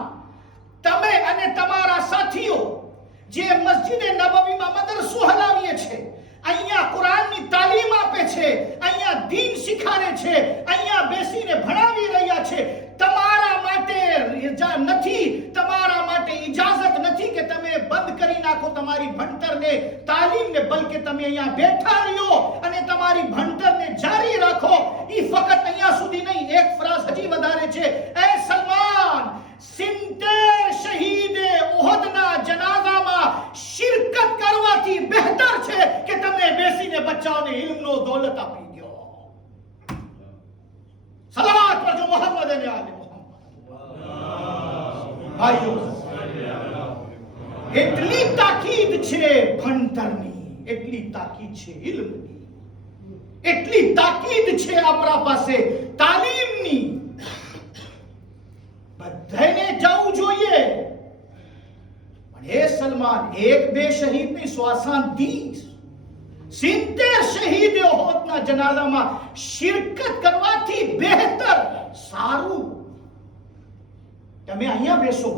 તમે અને તમારા સાથીઓ જે મસ્જિદ નબવીમાં મદરસો હલાવીએ છે, અહીંયા કુરાનની તાલીમ આપે છે, અહીંયા દીન શીખાડે છે, અહીંયા બેસીને ભણાવી રહ્યા છે, તમારા માટે રજા નથી, તમારા માટે ઇજાઝત નથી કે તમે બંધ કરી નાખો તમારી ભણતરને, તાલીમને, બલકે તમે અહીંયા બેઠા રહ્યો અને તમારી ભણતરને જારી રાખો. ઈ ફક્ત અહીંયા સુધી નહીં, એક ફરાઝ હજી વધારે છે. એ સલમાન, 70 શહીદે ઉહદના જનાઝામાં શિરકત કરવાથી બહેતર છે કે તમે બેસીને બચ્ચાઓને ઇલ્મનો દોલત આપી દો. સલાવત કરજો મોહમ્મદ અને આલે મોહમ્મદ. ભાઈઓ, એટલી તાકીદ છે ભણતરની, એટલી તાકીદ છે ઇલ્મની, એટલી તાકીદ છે આપણા પાસે તાલીમની. બધાને જવું જોઈએ. પણ એ સલમાન, એક બે શહીદ નહીં, 70 શહીદ ઉહદના જનાઝામાં શિરકત કરવાથી બહેતર, સારું તમે અહીંયા બેસો,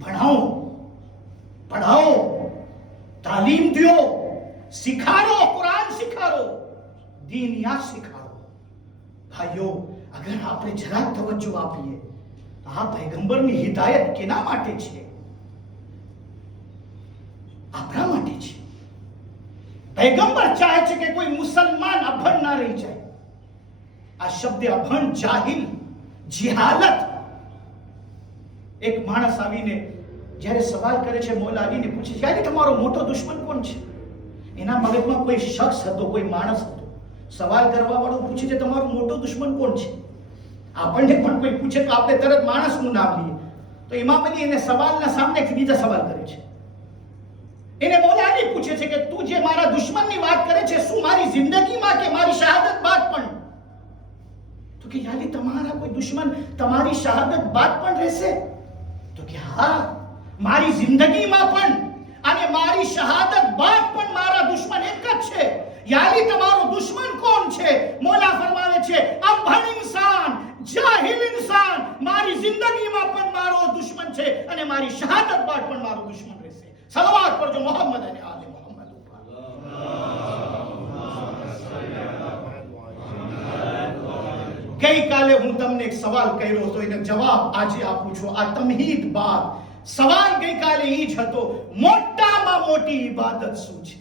ભણાવો, પઢાઓ, તાલીમ દો, શીખાડો, કુરાન શીખાડો, દીન યાદ શીખાડો. ભાઈઓ, અગર આપણે જરાક તવજ્જો આપીએ, આ પૈગંબરની હિદાયત કેના માટે છે? આપણા માટે છે. પૈગંબર ચાહે છે કે કોઈ મુસલમાન અભણ ના રહી જાય. આ શબ્દ અભણ, જાહિલ, જિહાલત. એક માણસ આવીને જ્યારે સવાલ કરે છે, મોલા અલીને પૂછે છે, યાર તમારો મોટો દુશ્મન કોણ છે? એના મગજમાં કોઈ શખ્સ હતો, કોઈ માણસ હતો. સવાલ કરવા વાળો પૂછે છે, તમારો મોટો દુશ્મન કોણ છે? આપણને પણ કોઈ પૂછે તો આપણે તરત માણસનું નામ લઈએ. તો ઇમામ અલી એને સવાલના સામે એક બીજા સવાલ કરે છે. એને મોલા અલી પૂછે છે કે તું જે મારા દુશ્મનની વાત કરે છે, શું મારી જિંદગીમાં કે મારી શહાદત બાદ પણ? તો કે યાર, તમારા કોઈ દુશ્મન તમારી શહાદત બાદ પણ રહેશે? તો કે હા, મારી જિંદગીમાં પણ અને મારી શહાદત બાદ પણ મારા દુશ્મન એક જ છે. યાલી તમારો દુશ્મન કોણ છે? મોલા ફરમાવે છે, અભણ ઇન્સાન, જાહિલ ઇન્સાન મારી જિંદગીમાં પણ મારો દુશ્મન છે અને મારી શહાદત બાદ પણ મારો દુશ્મન રહેશે. સલાવત કરજો મોહમ્મદ અને આલે મોહમ્મદ ઉપર. ગઈકાલે હું તમને એક સવાલ કર્યો હતો, એનો જવાબ આજે આપું છું. આ તમહીદ બાદ સવાલ ગઈકાલે એ જ હતો, મોટામાં મોટી ઇબાદત શું છે?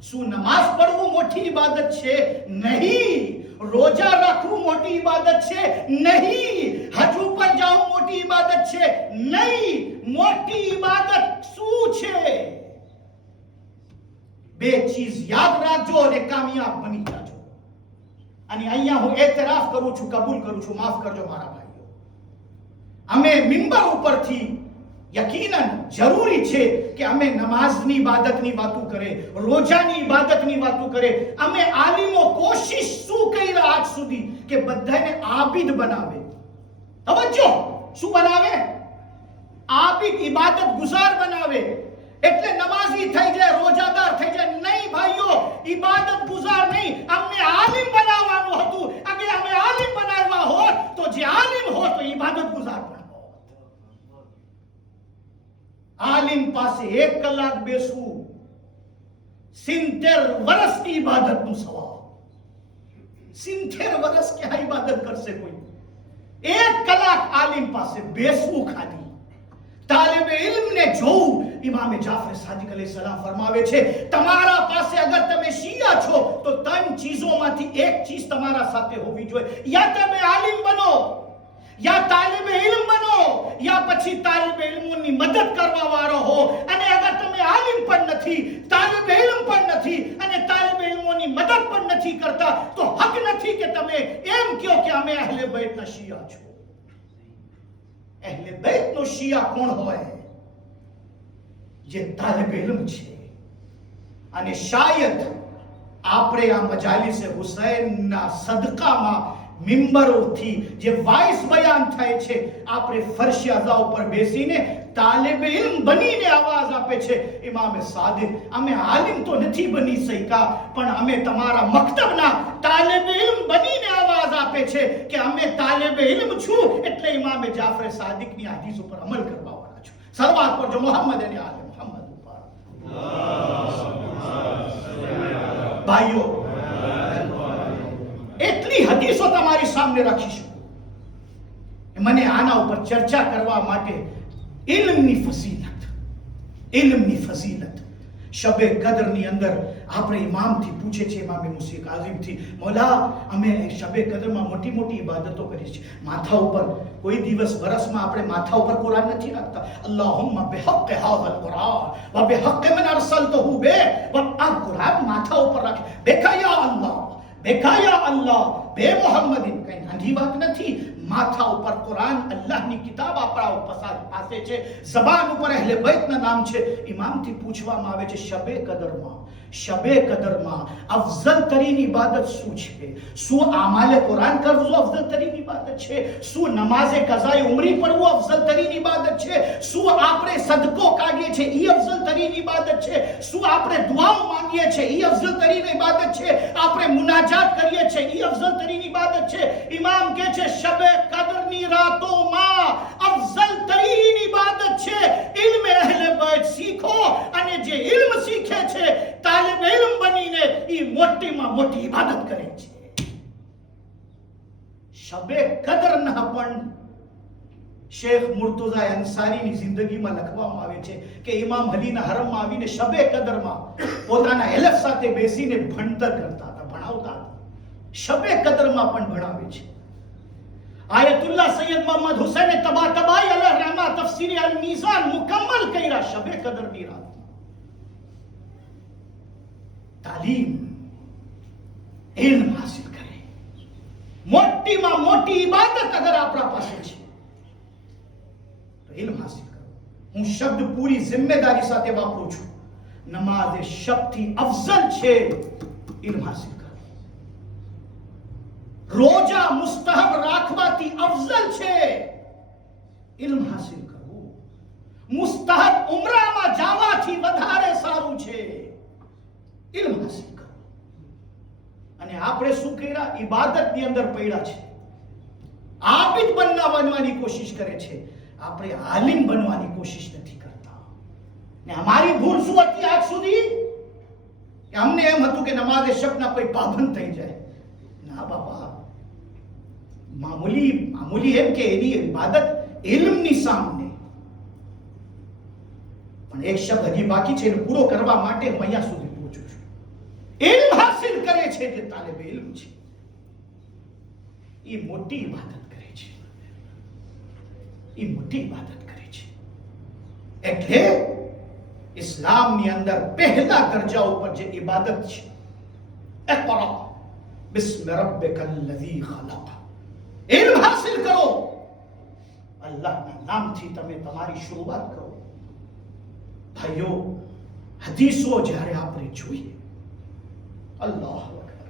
શું નમાઝ પઢવું મોટી ઇબાદત છે? નહીં. રોજા રાખવું મોટી ઇબાદત છે? નહીં. હજ ઉપર જવું મોટી ઇબાદત છે? નહીં. મોટી ઇબાદત શું છે? બે ચીજ યાદ રાખજો અને કામયાબ બની જાજો. અને અહીંયા હું એતરાફ કરું છું, કબૂલ કરું છું, માફ કરજો મારા ભાઈઓ, અમે મિંબર ઉપરથી યકીનન જરૂરી છે કે અમે નમાઝની ઇબાદતની વાતો કરે, રોજાની ઇબાદતની વાતો કરે. અમે આલિમો કોશિશ શું કરી આજ સુધી કે બધાને આબિદ બનાવે. તવજ્જો, શું બનાવે? આબિદ, ઇબાદત ગુજાર બનાવે. એટલે નમાઝી થઈ જાય, રોજાદાર થઈ જાય. નહીં ભાઈઓ, ઇબાદત ગુજાર નહીં, અમને આલિમ બનાવવાનું હતું. અગર અમે આલિમ બનાવવા હોત તો જે આલિમ હોત તો ઇબાદત ગુજાર પણ. આલિમ પાસે 1 કલાક બેસવું 70 વર્ષની ઇબાદતનું સવાબ. 70 વર્ષ ક્યાં ઇબાદત કરશે કોઈ? 1 કલાક આલિમ પાસે બેસવું ખાલી. તાલિબે ઇલ્મને જોવું. ઇમામે જાફર સાદિક અલૈહિસ્સલામ ફરમાવે છે, તમારા પાસે અગર તમે શિયા છો તો 3 ચીજોમાંથી એક ચીજ તમારા સાથે હોવી જોઈએ. યા તમે આલિમ બનો, યા તાલિબે ઇલ્મ બનો, યા પછી તાલિબે ઇલ્મોની મદદ કરવા વાળો હો. અને અગર તમે આલિમ પણ નથી, તાલિબે ઇલ્મ પણ નથી અને તાલિબે ઇલ્મોની મદદ પણ નથી કરતા તો હક નથી કે તમે એમ કહો કે અમે અહલે બૈતના શિયા છો. અહલે બૈતનો શિયા કોણ હોય? જે તાલિબે ઇલ્મ છે. અને શાયદ આપણે આ મજાલિસે હુસૈનના સદકામાં મિંબરોથી જે વાઇસ બયાન થાય છે, આપણે ફરશ અઝા ઉપર બેસીને તાલિબે ઇલ્મ બનીને આવાજ આપે છે, ઇમામે સાદિક અમે આલિમ તો નથી બની શક્યા પણ અમે તમારા મક્તબના તાલિબે ઇલ્મ બનીને આવાજ આપે છે કે અમે તાલિબે ઇલ્મ છું એટલે ઇમામે જાફર સાદિકની હદીસ ઉપર અમલ કરવા વાળા છું. સલવાત પર જો મોહમ્મદ અને આલે મોહમ્મદ ઉપર. ભાઈઓ, એટલી હદીસો તમારી સામે રાખીશું. મને આના ઉપર ચર્ચા કરવા માટે ઇલ્મની ફઝીલત શબે કદરની અંદર આપણે ઇમામથી પૂછે છે, ઇમામે મુસી કાઝિમથી, મૌલા અમે શબે કદરમાં મોટી મોટી ઇબાદતો કરી છે, માથા ઉપર કોઈ દિવસ વરસમાં આપણે માથા ઉપર કુરાન નથી રાખતા. અલ્લાહુમ્મા બિહક્ક હાઝલ કુરાન વ બિહક્ક મન અરસલતુહુ બિ, આ કુરાન માથા ઉપર રાખે. બેખા યા અલ્લાહ બે મોહમ્મદીન, કઈ નાની વાત નથી. માથા ઉપર કુરાન અલ્લાહની કિતાબ આપણા પાસે છે, જબાન ઉપર અહલે બૈતના નામ છે. ઇમામથી પૂછવામાં આવે છે, શબે કદરમાં અફઝલ તરીન ઇબાદત શું છે? શું આમાલે કુરાન કરવું અફઝલ તરીન ઇબાદત છે? શું નમાઝે કઝાએ ઉમરી પડવું અફઝલ તરીન ઇબાદત છે? શું આપણે સદકો કાઢીએ છે ઈ અફઝલ તરીન ઇબાદત છે? શું આપણે દુઆઓ માંગીએ છે ઈ અફઝલ તરીન ઇબાદત છે? આપણે મુનાજાત કરીએ છે ઈ અફઝલ તરીન ઇબાદત છે? ઇમામ કહે છે શબે કદરની રાતોમાં અફઝલ તરીન ઇબાદત છે ઇલ્મ અહલે બૈત શીખો. અને જે ઇલ્મ શીખે છે તાલિબે ઇલ્મ બનીને ઈ મોટીમાં મોટી ઇબાદત કરે છે. શબે કદરના પણ શેખ મુર્તુઝા અંસારીની જિંદગીમાં લખવામાં આવે છે કે ઇમામ અલીના હરમમાં આવીને શબે કદરમાં પોતાના હેલફ સાથે બેસીને ભણતર કરતા હતા, ભણાવતા હતા. શબે કદરમાં પણ ભણાવે છે. આયતુલ્લાહ સૈયદ મોહમ્મદ હુસૈન તબાતબાઈ અલૈહ રહેમા તફસીર અલ મીઝાન મુકમ્મલ કર્યા શબે કદરની રાત. તાલીમ, ઇલ્મ હાસિલ કરે, મોટીમાં મોટી ઇબાદત અગર આપણા પાસે છે તો ઇલ્મ હાસિલ કરો. હું શબ્દ પૂરી જિમ્મેદારી સાથે વાપરું છું. નમાઝ એ શબ્દથી અફઝલ છે, ઇલ્મ હાસિલ કરો. રોજા મુસ્તહબ રાખવાથી અફઝલ છે, ઇલ્મ હાસિલ કરવું. મુસ્તહબ ઉમરામાં જવાથી વધારે સારું છે, ઇલ્મ હાસિલ કરો. અને આપણે શું કર્યા? ઇબાદતની અંદર પડ્યા છે. આબિદ બનવાની કોશિશ કરે છે, આપણે આલિમ બનવાની કોશિશ નથી કરતા. ને અમારી ભૂલ શું હતી આજ સુધી? કે અમને એમ હતું કે નમાઝે શબના કોઈ પાબંદ થઈ જાય. ના બાપા, મામૂલી એમ કે એની ઇબાદત ઇલ્મની સામે. પણ એક શબ્દ હજી બાકી છે, એને પૂરો કરવા માટે હું અહીંયા સુધી પહોંચું છું. ઇલ્મ હાસિલ કરે છે જે તાલિબે ઇલ્મ છે એ મોટી ઇબાદત કરે છે, એ મોટી ઇબાદત કરે છે. એટલે ઇસ્લામની અંદર પહેલા દરજા ઉપર જે ઇબાદત છે, ઇક્રા બિસ્મિ રબ્બિકલ લઝી ખલક. ઇલ્મ હાસિલ કરો, અલ્લાહના નામથી તમે તમારી શરૂઆત કરો. ભાઈઓ, હદીસો જ્યારે આપણે જોઈએ, અલ્લાહુ અકબર,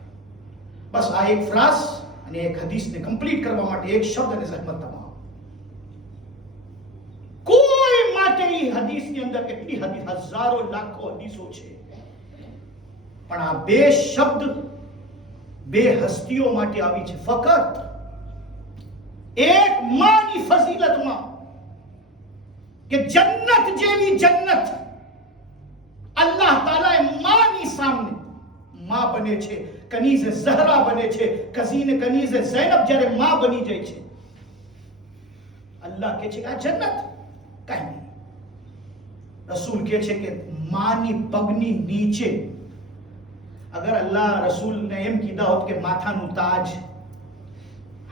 બસ આ એક ફ્રાઝ અને એક હદીસને કમ્પ્લીટ કરવા માટે એક શબ્દ અને જહેમત તમામ. કોઈ માટે એ હદીસની અંદર કેટલી હદીસ, હજારો લાખો હદીસો છે, પણ આ બે શબ્દ બે હસ્તીઓ માટે આવી છે. ફક્ત એક માની ફઝીલતમાં કે જન્નત જેવી જન્નત અલ્લાહ તાલા માની સામે માં બને છે, કનીઝે ઝહરા બને છે, કનીઝે ઝૈનબ જ્યારે માં બની જાય છે. અલ્લાહ કહે છે કે આ જન્નત કાંઈ નહીં. રસૂલ કહે છે કે માની પગની નીચે અગર અલ્લાહ રસૂલને એમ કીધા હોત કે માથાનું તાજ,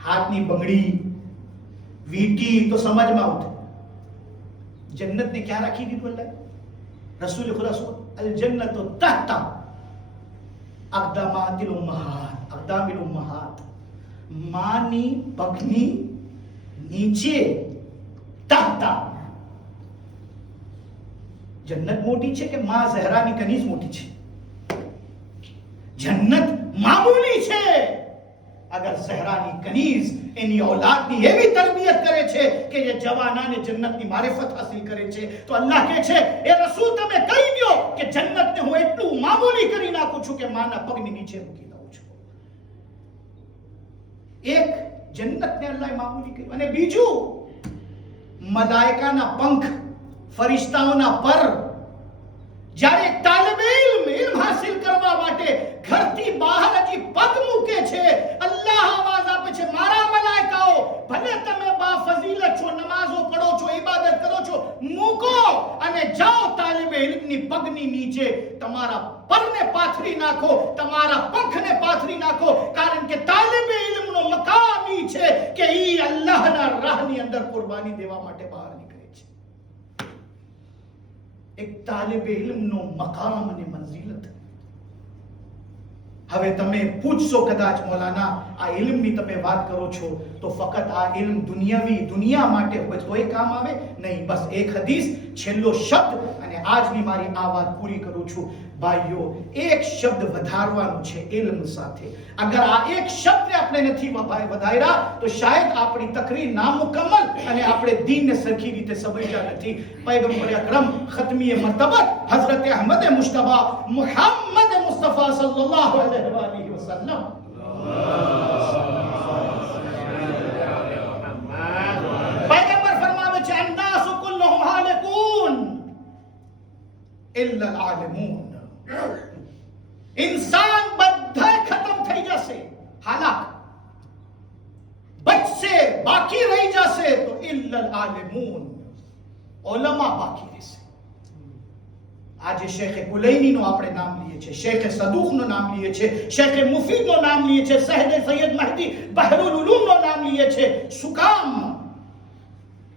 હાથની બંગડી, વીટી તો સમજમાં આવત. જન્નતને ક્યાં રાખી દીધું અલ્લાહ? રસૂલ ખુદા શું અલ જન્નતુ તહતા અકદામાતિલ ઉમ્મહાત, અકદામિલ ઉમ્મહાત, માની પગની નીચે, તહતા. જન્નત મોટી છે કે માં ઝહરાની કનીઝ મોટી છે? જન્નત મામૂલી છે. અગર ઝહરાની કનીઝ એની ઔલાદની એવી તરબિયત કરે છે કે એ જવાનાને જન્નતની મારિફત હાસિલ કરે છે, તો અલ્લાહ કહે છે એ રસૂલ તમે કહી દો કે જન્નતને હું એટલું મામૂલી કરી નાખું છું કે માના પગની નીચે મૂકી દઉં છું. એક જન્નતને અલ્લાહ મામૂલી કર્યું, અને બીજું મલાઈકાના પંખ, ફરિશ્તાઓના પર. જ્યારે તાલિબે ઇલ્મ હાસિલ કરવા માટે ઘરથી બહાર હજી પગ મૂકે છે, અલ્લાહ આવાજ આપે છે મારા મલાઈકાઓ, ભલે તમે બાફઝીલત છો, નમાઝો પઢો છો, ઇબાદત કરો છો, મૂકો અને જાઓ તાલિબે ઇલ્મની પગની નીચે તમારા પરને પાથરી નાખો, તમારા પંખને પાથરી નાખો, કારણ કે તાલિબે ઇલ્મનો મકામ ઈ છે કે ઈ અલ્લાહના રાહની અંદર કુરબાની દેવા માટે બહાર નીકળે છે. એક તાલિબે ઇલ્મનો મકામ અને મંઝિલત. હવે તમે પૂછશો કદાચ મૌલાના આ ઇલ્મની તમે વાત કરો છો તો ફક્ત આ ઇલ્મ દુનિયા માટે હોય તો એ કામ આવે? નહીં. બસ એક હદીસ, છેલ્લો શબ્દ, અને આજની મારી આ વાત પૂરી કરું છું. ભાઈઓ, એક શબ્દ વધારવાનો છે ઇલ્મ સાથે. અગર આ એક શબ્દને આપણે નથી વધાર્યા તો શાયદ આપણી તકરીર નામુકમ્મલ અને આપણે દીનને સરખી રીતે સમજ્યા નથી. પૈગંબર અકરમ ખતમી મર્તબત હઝરત અહમદ મુશ્તબા મુહમ્મદ મુસ્તફા સલ્લલ્લાહુ અલૈહિ વસલ્લમ પૈગંબર ફરમાવે છે અન્નાસુ કુલ્લુહુમ હાલિકૂન ઇલ્લા આલિમૂન. इंसान બધા ખતમ થઈ જશે, હાલાક બચશે, બાકી રહી જશે તો ઇલ્લલ આલિમૂન, ઉલમા બાકી રહેશે. આજે શેખ કુલૈનીનો આપણે નામ લઈએ છીએ, શેખ સદૂખનું નામ લઈએ છીએ, શેખ મુફીદનું નામ લઈએ છીએ, સૈયદ મહદી બહરુલ ઉલૂમનું નામ લઈએ છીએ. શું કામ?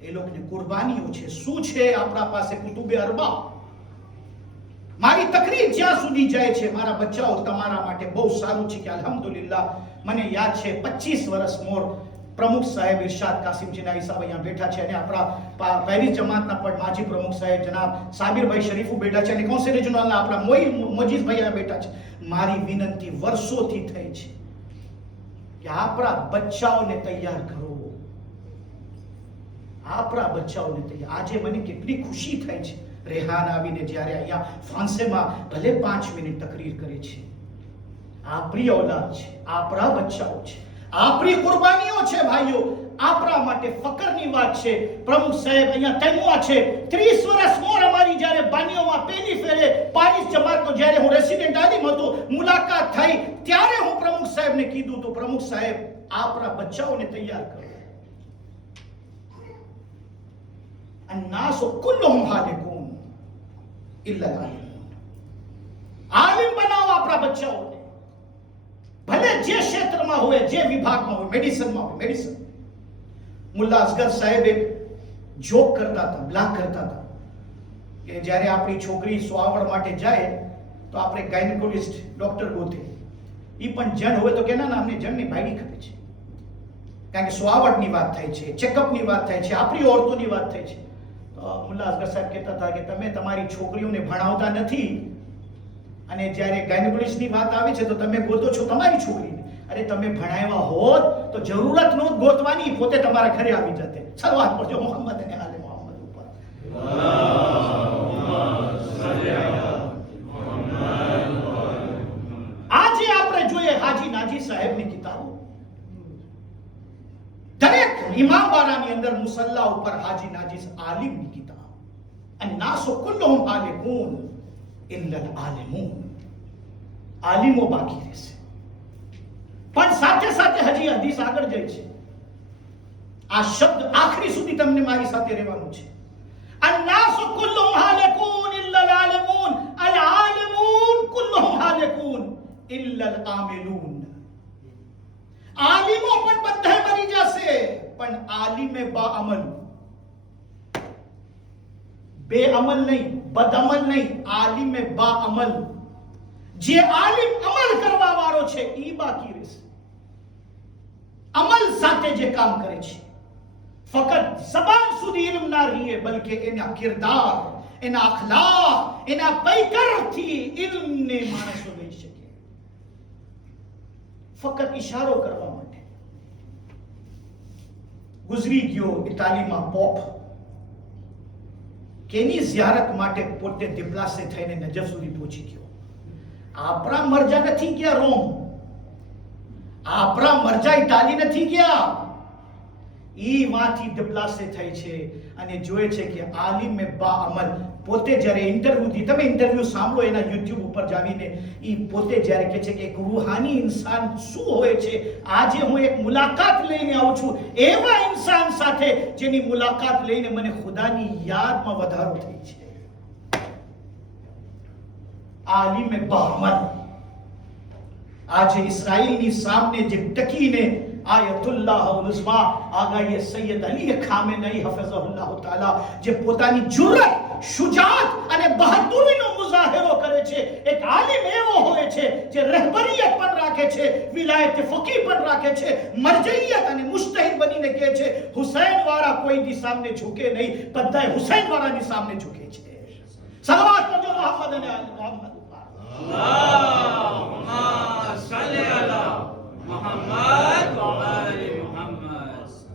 એ લોકોની કુરબાનીઓ છે. શું છે આપણા પાસે? કુતુબે અરબા. મારી તકરીર જ્યાં સુધી જાય છે, મારા બચ્ચાઓ તમારા માટે બહુ સારું છે કે અલ્હમ્દુલિલ્લાહ મને યાદ છે 25 વર્ષ મોર પ્રમુખ સાહેબ ઇરશાદ કાસિમ જીનાઈ સાહેબ અહીંયા બેઠા છે, અને આપણા પહેલી જમાતના પણ માજી પ્રમુખ સાહેબ જનાબ સાબિરભાઈ શરીફુ બેઠા છે, અને કૌન્સિલ રિજનલના આપણા મોજીઝભાઈ અહીંયા બેઠા છે. મારી વિનંતી વર્ષોથી થઈ છે કે આપણા બચ્ચાઓને તૈયાર કરો, આપણા બચ્ચાઓને તૈયાર. આજે મને કેટલી ખુશી થાય છે રેહાન આવીને જ્યારે અહીંયા ફ્રાન્સેમાં ભલે 5 મિનિટ તકરીર કરે છે. આપણી ઔલાદ છે, આપણા બચ્ચાઓ છે, આપણી કુરબાનીઓ છે. ભાઈઓ, આપણા માટે ફકરની વાત છે. પ્રમુખ સાહેબ અહીંયા તૈમુઆ છે. 30 વર્ષ મોર અમારી જ્યારે બાનીઓમાં પહેલી ફેરે પારિસ જમાતનો જ્યારે હું રેસિડેન્ટ આલિમ હતો, મુલાકાત થઈ ત્યારે હું પ્રમુખ સાહેબને કીધું તો પ્રમુખ સાહેબ આપણા બચ્ચાઓને તૈયાર કરો. अन्नासु कुल्लुहुम हालिकून इल्ला आलिमून. आलिम बनाओ આપણા બચ્ચાઓને, ભલે જે ક્ષેત્રમાં હોય, જે વિભાગમાં હોય, મેડિસિનમાં હોય, મેડિસિન. મુલ્લા અસગર સાહેબ એક જોક કરતા હતા, બ્લાક કરતા હતા કે જ્યારે આપણી છોકરી સ્વાવડ માટે જાય તો આપણે ગાયનેકોલોજિસ્ટ ડોક્ટર ગોતે. ઈ પણ જણ હોય તો કે ના અમને જણની બાયડી ખપે છે, કારણ કે સ્વાવડની વાત થાય છે, ચેકઅપની વાત થાય છે, આપણી ઓરતોની વાત થાય છે. મુલ્લા અસગર સાહેબ કહેતા હતા કે તમે તમારી છોકરીઓને ભણાવતા નથી, અને જ્યારે ગાયનેકોલોજિસ્ટની વાત આવે છે તો તમે ગોતો છો તમારી છોકરીને. અરે તમે ભણાવ્યા હોત તો જરૂરત નહોત ગોતવાની, પોતે તમારા ઘરે આવી જતે. સલવાત પડજો મોહમ્મદ અને આલે મોહમ્મદ ઉપર. આજે આપણે જોઈએ હાજી નાજી સાહેબની કિતાબો, દરેક ઇમામબારાની અંદર મુસલ્લા ઉપર હાજી નાજી આલિમની કિતાબ. અન્નાસુ કુલ્લુહુમ હાલિકૂન ઇલ્લલ આલિમૂન. આલિમો બાકી રહેશે. પણ સાથે સાથે હજી હદીસ આગળ જાય છે. આ શબ્દ આખરી સુધી તમને મારી સાથે રહેવાનું છે. अन्नासु कुल्लुहुम हालिकून इल्लल आलिमून अल आलिमून कुल्लुहुम हालिकून इल्लल आमिलून. આલિમો પણ બધા મરી જશે, પણ આલિમે બાઅમલ, બેઅમલ નહીં, બદઅમલ નહીં, આલિમે બાઅમલ, જે આલિમ અમલ કરવા વાળો છે ઈ બાકી રહેશે. અમલ સાથે જે કામ કરે છે, ફક્ત જબાન સુધી ઇલ્મ ના રહીએ, બલકે એના કિરદાર, એના અખલાક, એના પૈકરથી ઇલ્મને માણસો લઈ શકે. ફક્ત ઇશારો કરવા માટે. ગુજરી ગયો ઇટાલીમાં પોપ, કેની ઝિયારત માટે પોતે દિપલાસે થઈને નજફ સુધી પહોંચી ગયો. આપણા મરજા નથી ગયા રોમ, આપણા મરજા ઇટાલી નથી ગયા, ઈ વાથી દિપલાસે થઈ છે અને જોયે છે કે આલિમ બાઅમલ પોતે જ્યારે ઇન્ટરવ્યુ દી, તમે ઇન્ટરવ્યુ સાંભળો એના યુટ્યુબ ઉપર જાવીને, ઈ પોતે જ્યારે કહે છે કે એક રૂહાની ઇન્સાન શું હોય છે, આજે હું એક મુલાકાત લઈને આવું છું એવા ઇન્સાન સાથે જેની મુલાકાત લઈને મને ખુદાની યાદમાં વધારો થઈ છે. આલિમ બાઅમલ આજે ઇસ્રાઈલની સામે જે ટકીને આયતુલ્લાહ ઉઝ્મા આગાએ સૈયદ અલી ખામેની હફઝહુલ્લાહ તાલા જે પોતાની જુરત, શુજાત અને બહાદુરીનો મુઝાહિરો કરે છે. એક આલિમ એવો હોય છે જે રહેબરિયત પણ રાખે છે, વિલાયત ફકી પણ રાખે છે, મરજિયત અને મુસ્તહિદ બનીને કહે છે હુસૈન વાળા કોઈ દી સામે ઝૂકે નહીં, બધાય હુસૈન વાળાની સામે ઝૂકે છે. સલાવત કરજો મોહમ્મદ અને આલે મોહમ્મદ. અલ્લાહુમ્મા સલ્લી અલા મુહમ્મદ વ આલે મુહમ્મદ.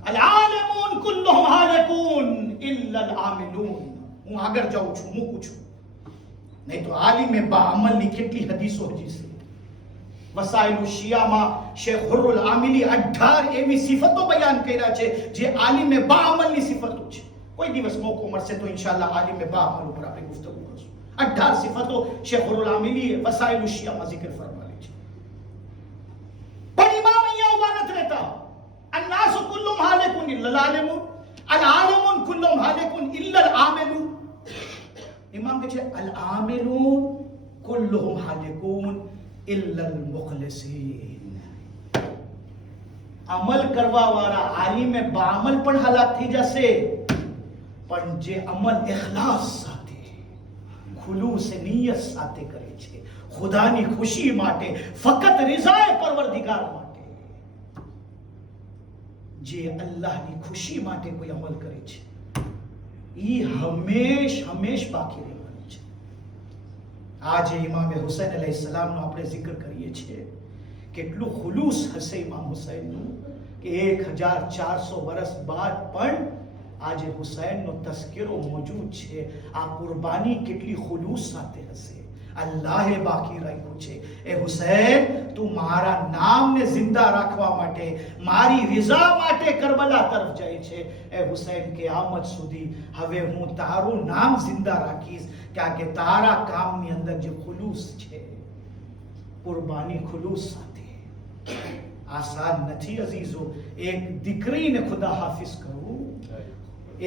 અલ આલિમૂન કુલ્લુહુમ હાલિકૂન ઇલ્લા અલ આમિલૂન. હું આગળ જાઉં છું, મૂકું છું, નહીં તો આલિમે બાઅમલની કેટલી હદીસો હજી છે. વસાઇલુ શિયામાં શેખ હુર્રુલ આમિલી 18 એવી સિફતો બયાન કર્યા છે જે આલિમે બાઅમલની સિફતો છે. કોઈ દિવસ મોકો મળશે તો ઇન્શાઅલ્લાહ આલિમે બાઅમલ ઉપર આપણે ગુફ્તગુ કરશું. 18 સિફતો શેખ હુર્રુલ આમિલી વસાઇલુ શિયામાં zikr ફરમાવી છે. પણ ઇમામ અહીંયા ઉભા નથી રહેતા. અન્નાસુ કુલ્લુમ હાલિકુન ઇલ્લલ આલિમૂન અલ આલિમૂન કુલ્લુમ હાલિકુન ઇલ્લલ આમિલૂન. ઇમામ કહે છે અલ આમિલૂન કુલ્લુહુમ હાલિકૂન ઇલ્લલ મુખલિસીન. અમલ કરવા વાળા આલિમે બાઅમલ પણ હલાક થઈ જશે, પણ જે અમલ ઇખલાસ સાથે, ખુલૂસ નિયત સાથે કરે છે, ખુદાની ખુશી માટે, ફક્ત રિઝાએ પરવરદિગાર માટે, જે અલ્લાહની ખુશી માટે કોઈ અમલ કરે છે, ઈ હંમેશ બાકી રહેવાનું છે. આજે ઇમામ હુસૈન અલૈહિસ્સલામનો આપણે zikr કરીએ છીએ. કેટલું ખુલૂસ હશે ઇમામ હુસૈનનું કે 1400 વર્ષ બાદ પણ આજે હુસૈનનો તસ્કરો મોજૂદ છે. આ કુરબાની કેટલી ખુલૂસ સાથે હશે. અલ્લાહે બાકી રાખ્યું છે. એ હુસૈન, તું મારા નામને જિંદા રાખવા માટે, મારી રિઝા માટે કરબલા તરફ જાય છે. એ હુસૈન, કિયામત સુધી હવે હું તારું નામ જિંદા રાખીશ, કારણ કે તારા કામની અંદર જે ખુલૂસ છે, કુરબાની ખુલૂસ સાથે. આસાન નથી અઝીઝો. એક દીકરીને ખુદા હાફિઝ કરવું,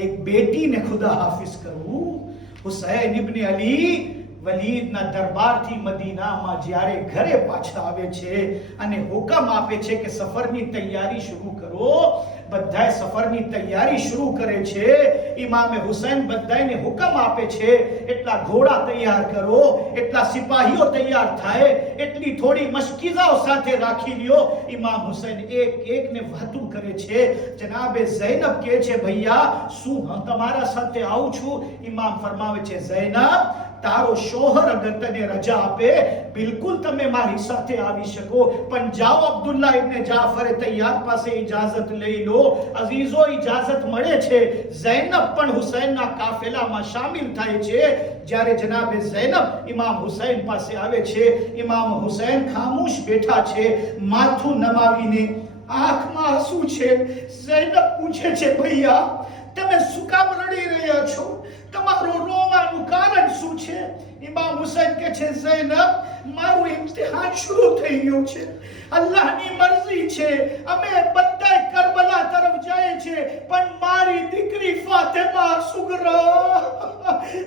એક બેટીને ખુદા હાફિઝ કરવું. હુસૈન ઇબ્ન અલી વલીદના દરબારથી મદીનામાં જ્યારે ઘરે પાછા આવે છે અને હુકમ આપે છે કે સફરની તૈયારી શરૂ કરો, બધાએ સફરની તૈયારી શરૂ કરે છે. ઇમામે હુસૈન બધાને હુકમ આપે છે એટલા ઘોડા તૈયાર કરો, એટલા સિપાહીઓ તૈયાર થાય, એટલી થોડી મશકીઝાઓ સાથે રાખી લ્યો. ઇમામ હુસૈન એકને વાતું કરે છે. જનાબે ઝૈનબ કહે છે ભૈયા શું હું તમારા સાથે આવું છું? ઇમામ ફરમાવે છે ઝૈનબ, તારો શોહર અગર તને રજા આપે બિલકુલ તમે મારી સાથે આવી શકો, પણ જાઓ અબ્દુલ્લા ઇબ્ન જાફર તૈયાર પાસે ઇજાઝત લઈ લો. અઝીઝો, ઇજાઝત મળે છે. ઝૈનબ પણ હુસૈનના કાફેલામાં શામિલ થાય છે. જ્યારે જનાબે ઝૈનબ ઇમામ હુસૈન પાસે આવે છે, ઇમામ હુસૈન ખામોશ બેઠા છે, માથું નમાવીને, આંખમાં આંસુ છે. ઝૈનબ પૂછે છે ભૈયા તમે શું કામ રડી રહ્યા છો? તમારું રોવાનું કારણ શું છે? ઇમામ હુસૈન કહે છે ઝૈનબ, મારું ઇમ્તિહાન શરૂ થઈ ગયું છે. અલ્લાહની મરજી છે, અમે બધા કરબલા તરફ જાય છે, પણ મારી દીકરી ફાતિમા સુગરા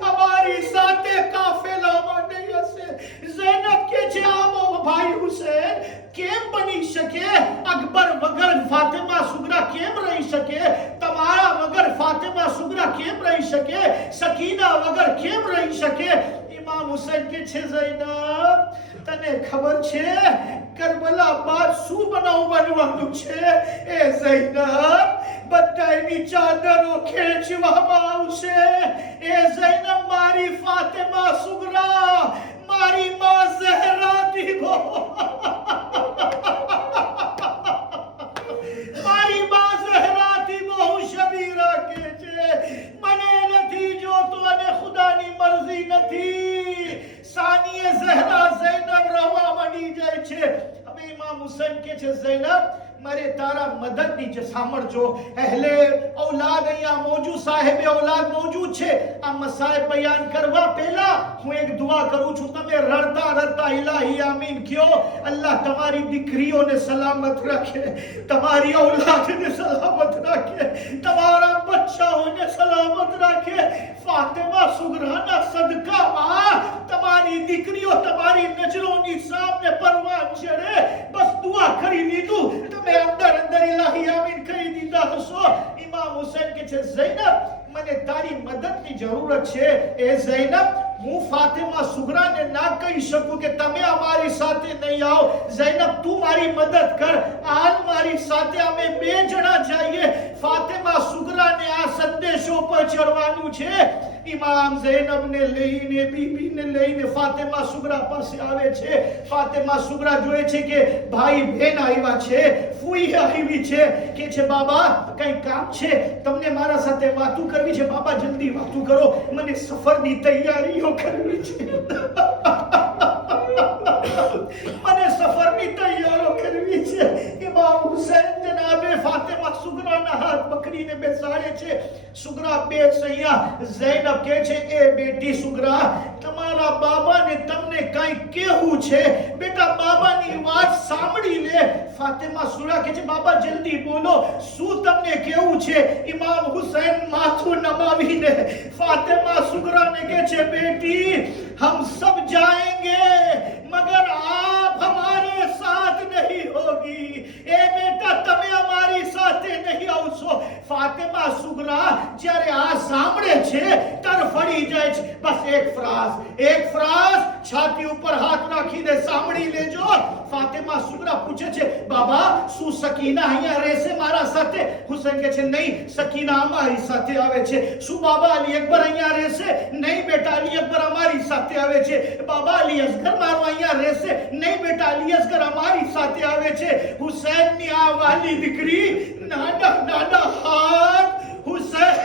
અમારી સાથે કાફેલામાં નહીં હશે. ઝૈનબ કે છે આ ભાઈ હુસૈન કેમ બની શકે? અકબર વગર ફાતિમા સુગરા કેમ રહી શકે? તમારા વગર ફાતિમા સુગરા કેમ રહી શકે? સકીના વગર કેમ રહી શકે? ઇમામ હુસૈન કે છે ઝૈનબ તને ખબર છે કરબલા બાદ શું બનવાનું છે? એ ઝૈનબ બધાની ચાદરો ખેંચવામાં આવશે. એ ઝૈનબ મારી ફાતિમા સુગરા મારી માં ઝહરા દી મારી માં ઝહરા દી બહુ શબીરા કે છે મને નથી જોતો અને ખુદાની મરજી નથી. સાનીએ ઝહરા ઝૈનબ રવા માંડી જાય છે. હવે ઇમામ હુસૈન કે છે ઝૈનબ મારે તારા મદદ નીચે સાંભળજો. અહેલે ઔલાદ અહીંયા મોજૂદ, સાહેબ ઔલાદ મોજૂદ છે. આ મસાઇબ બયાન કરવા પહેલા હું એક દુઆ કરું છું. તમે રડતા રડતા ઇલાહી આમીન કયો. અલ્લાહ તમારી દીકરીઓને સલામત રાખે, તમારી ઔલાદને સલામત રાખે, તમારા બચ્ચાઓને સલામત રાખે. ફાતિમા સુગરાના સદકામાં તમારી દીકરીઓ તમારી નજરોની સામે પરવાન ચડે. બસ દુઆ કરી દીધું તમે અંદર અંદર ઇલાહી આમીન કરી દીધા હશો. ઇમામ હુસૈન કે છે ઝૈનબ મને તારી મદદની જરૂરત છે. એ ઝૈનબ હું ફાતિમા સુગરાને ના કહી શકું કે તમે અમારી સાથે નહીં આવો. ઝૈનબ તું મારી મદદ કર. આજ મારી સાથે અમે બે જણા જઈએ. ફાતિમા સુગરાને આ સંદેશો પહોંચાડવાનું છે. ઇમામ ઝૈનબને લઈને બીબીને લઈને ફાતિમા સુગરા પાસે આવે છે. ફાતિમા સુગરા જોએ છે કે ભાઈ બહેન આવ્યા છે, ફૂઈ આવી છે. કે છે બાબા કઈ કામ છે? તમને મારા સાથે વાતો કરવી છે? બાબા જલ્દી વાતો કરો, મને સફરની તૈયારીઓ કરવી છે. મને સફરની તૈયારીઓ કરવી છે. ઇમામ હુસૈન જનાબે ફાતિમા સુગરાના હાથ પકડીને બેસાડે છે. સુગરા બેસ અહીંયા. ઝૈનબ કહે છે એ બેટી સુગરા તમારા બાબાને તમને કઈ કહેવું છે. બેટા બાબાની વાત સાંભળી લે. ફાતિમા સુગરા કહે છે બાબા જલ્દી બોલો શું તમને કહેવું છે? ઇમામ હુસૈન માથું નમાવીને ફાતિમા સુગરાને કહે છે બેટી हम सब जाएंगे मगर आप हमारे साथ नहीं होगी. ए बेटा તમે અમારી સાથે નહીં આવશો. ફાતિમા સુગરા જ્યારે આ સાંભળે છે તરફડી જાય છે. બસ એક ફ્રાઝ છાતી ઉપર હાથ રાખીને સાંભળી લેજો. ફાતિમા સુગરા પૂછે છે બાબા શું સકીના અહીંયા રહેશે મારા સાથે? હુસૈન કહે છે નહીં સકીના અમારી સાથે આવે છે. શું બાબા અલી અકબર અહીંયા રહેશે? નહીં બેટા અલી અકબર અમારી સાથે આવે છે. બાબા અલી અસગર મારો અહીંયા રહેશે? નહીં બેટા અલી અસગર અમારી સાથે આવે છે. હુસૈનની આ વાલી દીકરી નાના નાના હાથ હુસૈન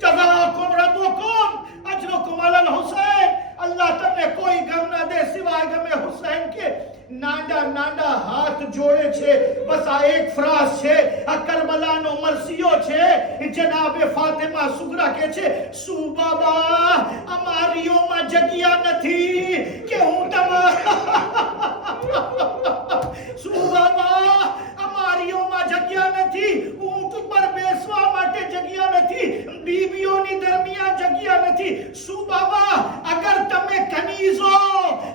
જઝાકુમ રબ્બુકુમ અજરુકુમ અલલ હુસૈન. અલ્લાહ તમને કોઈ ગમ ના દે સિવાય ગમે હુસૈન કે. નાના નાના હાથ જોડે છે. બસ આ એક ફ્રાઝ છે. આ કરબલાનો મરસિયો છે. જનાબે ફાતિમા સુગરા કહે છે શું બાબા અમારીઓમાં જગ્યા નથી કે હું શું બાબા અમારીઓમાં જગ્યા નથી, ઊંટ ઉપર બેસવા માટે જગ્યા નથી, બીબીઓની દરમિયાન જગ્યા નથી. શું બાબા અગર તમે કનીઝો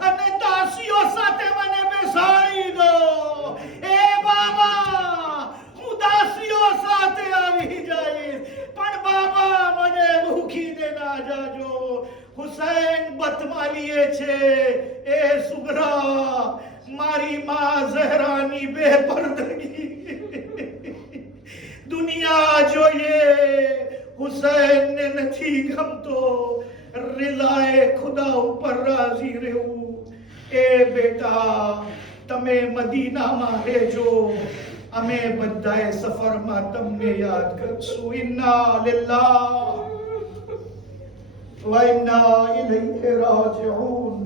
અને દાસીઓ સાથે મને બેસાડી દો. એ બાબા હું દાસીઓ સાથે આવી જઈશ પણ બાબા મને ભૂખીને ના જાજો. હુસૈન બતમાલીએ છે એ સુગરા મારી માં ઝહરાની બેપરદગી દુનિયા જોઈએ હુસૈનને નથી ગમતો. રિલાએ ખુદા ઉપર રાજી રહેવું. એ બેટા તમે મદીનામાં રહેજો, અમે બધાએ સફરમાં તમને યાદ કરશું. ઇન્ના લિલ્લાહ व इन्ना इलैहि राजिऊन.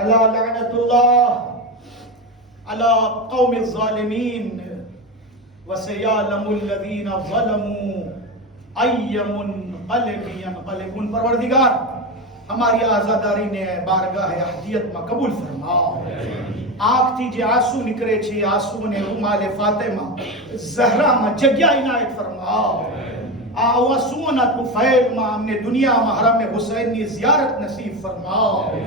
अला लअनतुल्लाह अला कौमि ज़ालिमीन व सयअलमुल लज़ीना ज़लमू अय्य मुनक़लिबिन यनक़लिबून. परवरदिगार हमारी आज़ादारी ने बारगाह अहदियत में कबूल फरमाओ. आँखથી જે આંસુ નીકળે છે આંસુને રૂમાલે ફાતિમા ઝહરામાં જગ્યા ઇનાયત ફરમાવો. આ આંસુઓના તુફૈલમાં અમને દુનિયામાં હરમ હુસૈનની ઝિયારત નસીબ ફરમાવો.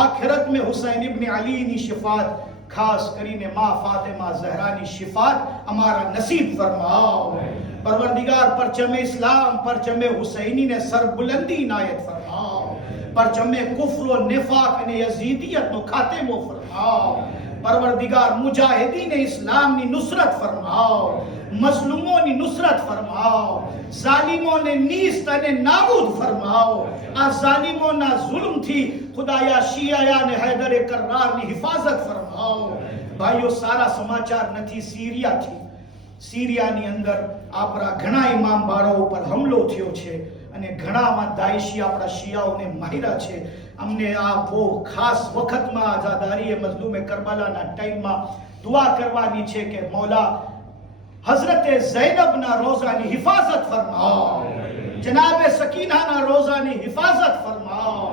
આખિરત में હુસૈન ઇબ્ન અલીની શિફાત, ખાસ કરીને માં ફાતિમા ઝહરાની શિફાત અમારા નસીબ ફરમાવો. પરવરદિગાર પરચમે ઇસ્લામ, પરચમે હુસૈની ને સરબુલંદી ઇનાયત ફરમાવો. પરચમે કુફર વ નિફાક અને યઝીદિયતનો ખાતમો ફરમાવો. परवरदिगार मुजाहिदीन इस्लामની નુસરત ફરમાવો. મઝલુમોની નુસરત ફરમાવો. ઝાલિમોને નીસ્ત અને નાબૂદ ફરમાવો. આ ઝાલિમોના ઝુલ્મથી ખુદાયા શિયા અને હૈદર કર્રારની હિફાજત ફરમાવો. ભાઈઓ, સારા સમાચાર નથી સિરિયાથી. સિરિયાની અંદર આપણા ઘણા ઇમામ બાળો ઉપર હુમલો થયો છે અને ઘણામાં દાઈશી આપણા શિયાઓને માર્યા છે. અમને આ બહુ ખાસ વખતમાં આઝાદારી મઝલૂમ કરબલાના ટાઈમમાં દુઆ કરવાની છે કે મૌલા હઝરતે ઝૈનબના રોઝાની હિફાજત ફરમાવો. જનાબે સકીનાના રોઝાની હિફાજત ફરમાવો.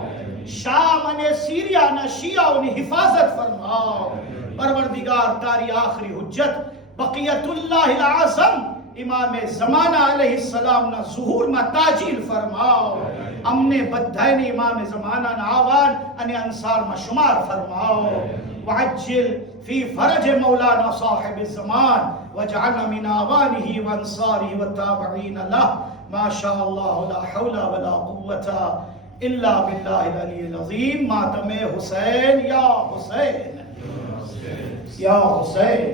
શામ અને સિરિયાના શિયાઓની હિફાજત ફરમાવો. પરવરદિગાર તારી આખરી હુજ્જત બકિયતુલ્લાહિલ આઝમ ઇમામે ઝમાના અલૈહિસ્સલામના ઝુહૂરમાં તાજીલ ફરમાવો. અમને બધાયને ઇમામે ઝમાનાના આવાન અને અંસારમાં શુમાર ફરમાવો. વઅજ્જિલ ફી ફરજ મૌલાના સાહિબ ઝમાન વજઅલના મિન આવાનિહી વ અંસારિહી વ તાબঈન લહ मा शाअल्लाह ला हौला वला कुव्वता इल्ला बिल्लाहिल अलील अज़ीम. मातमे हुसैन या हुसैन या हुसैन.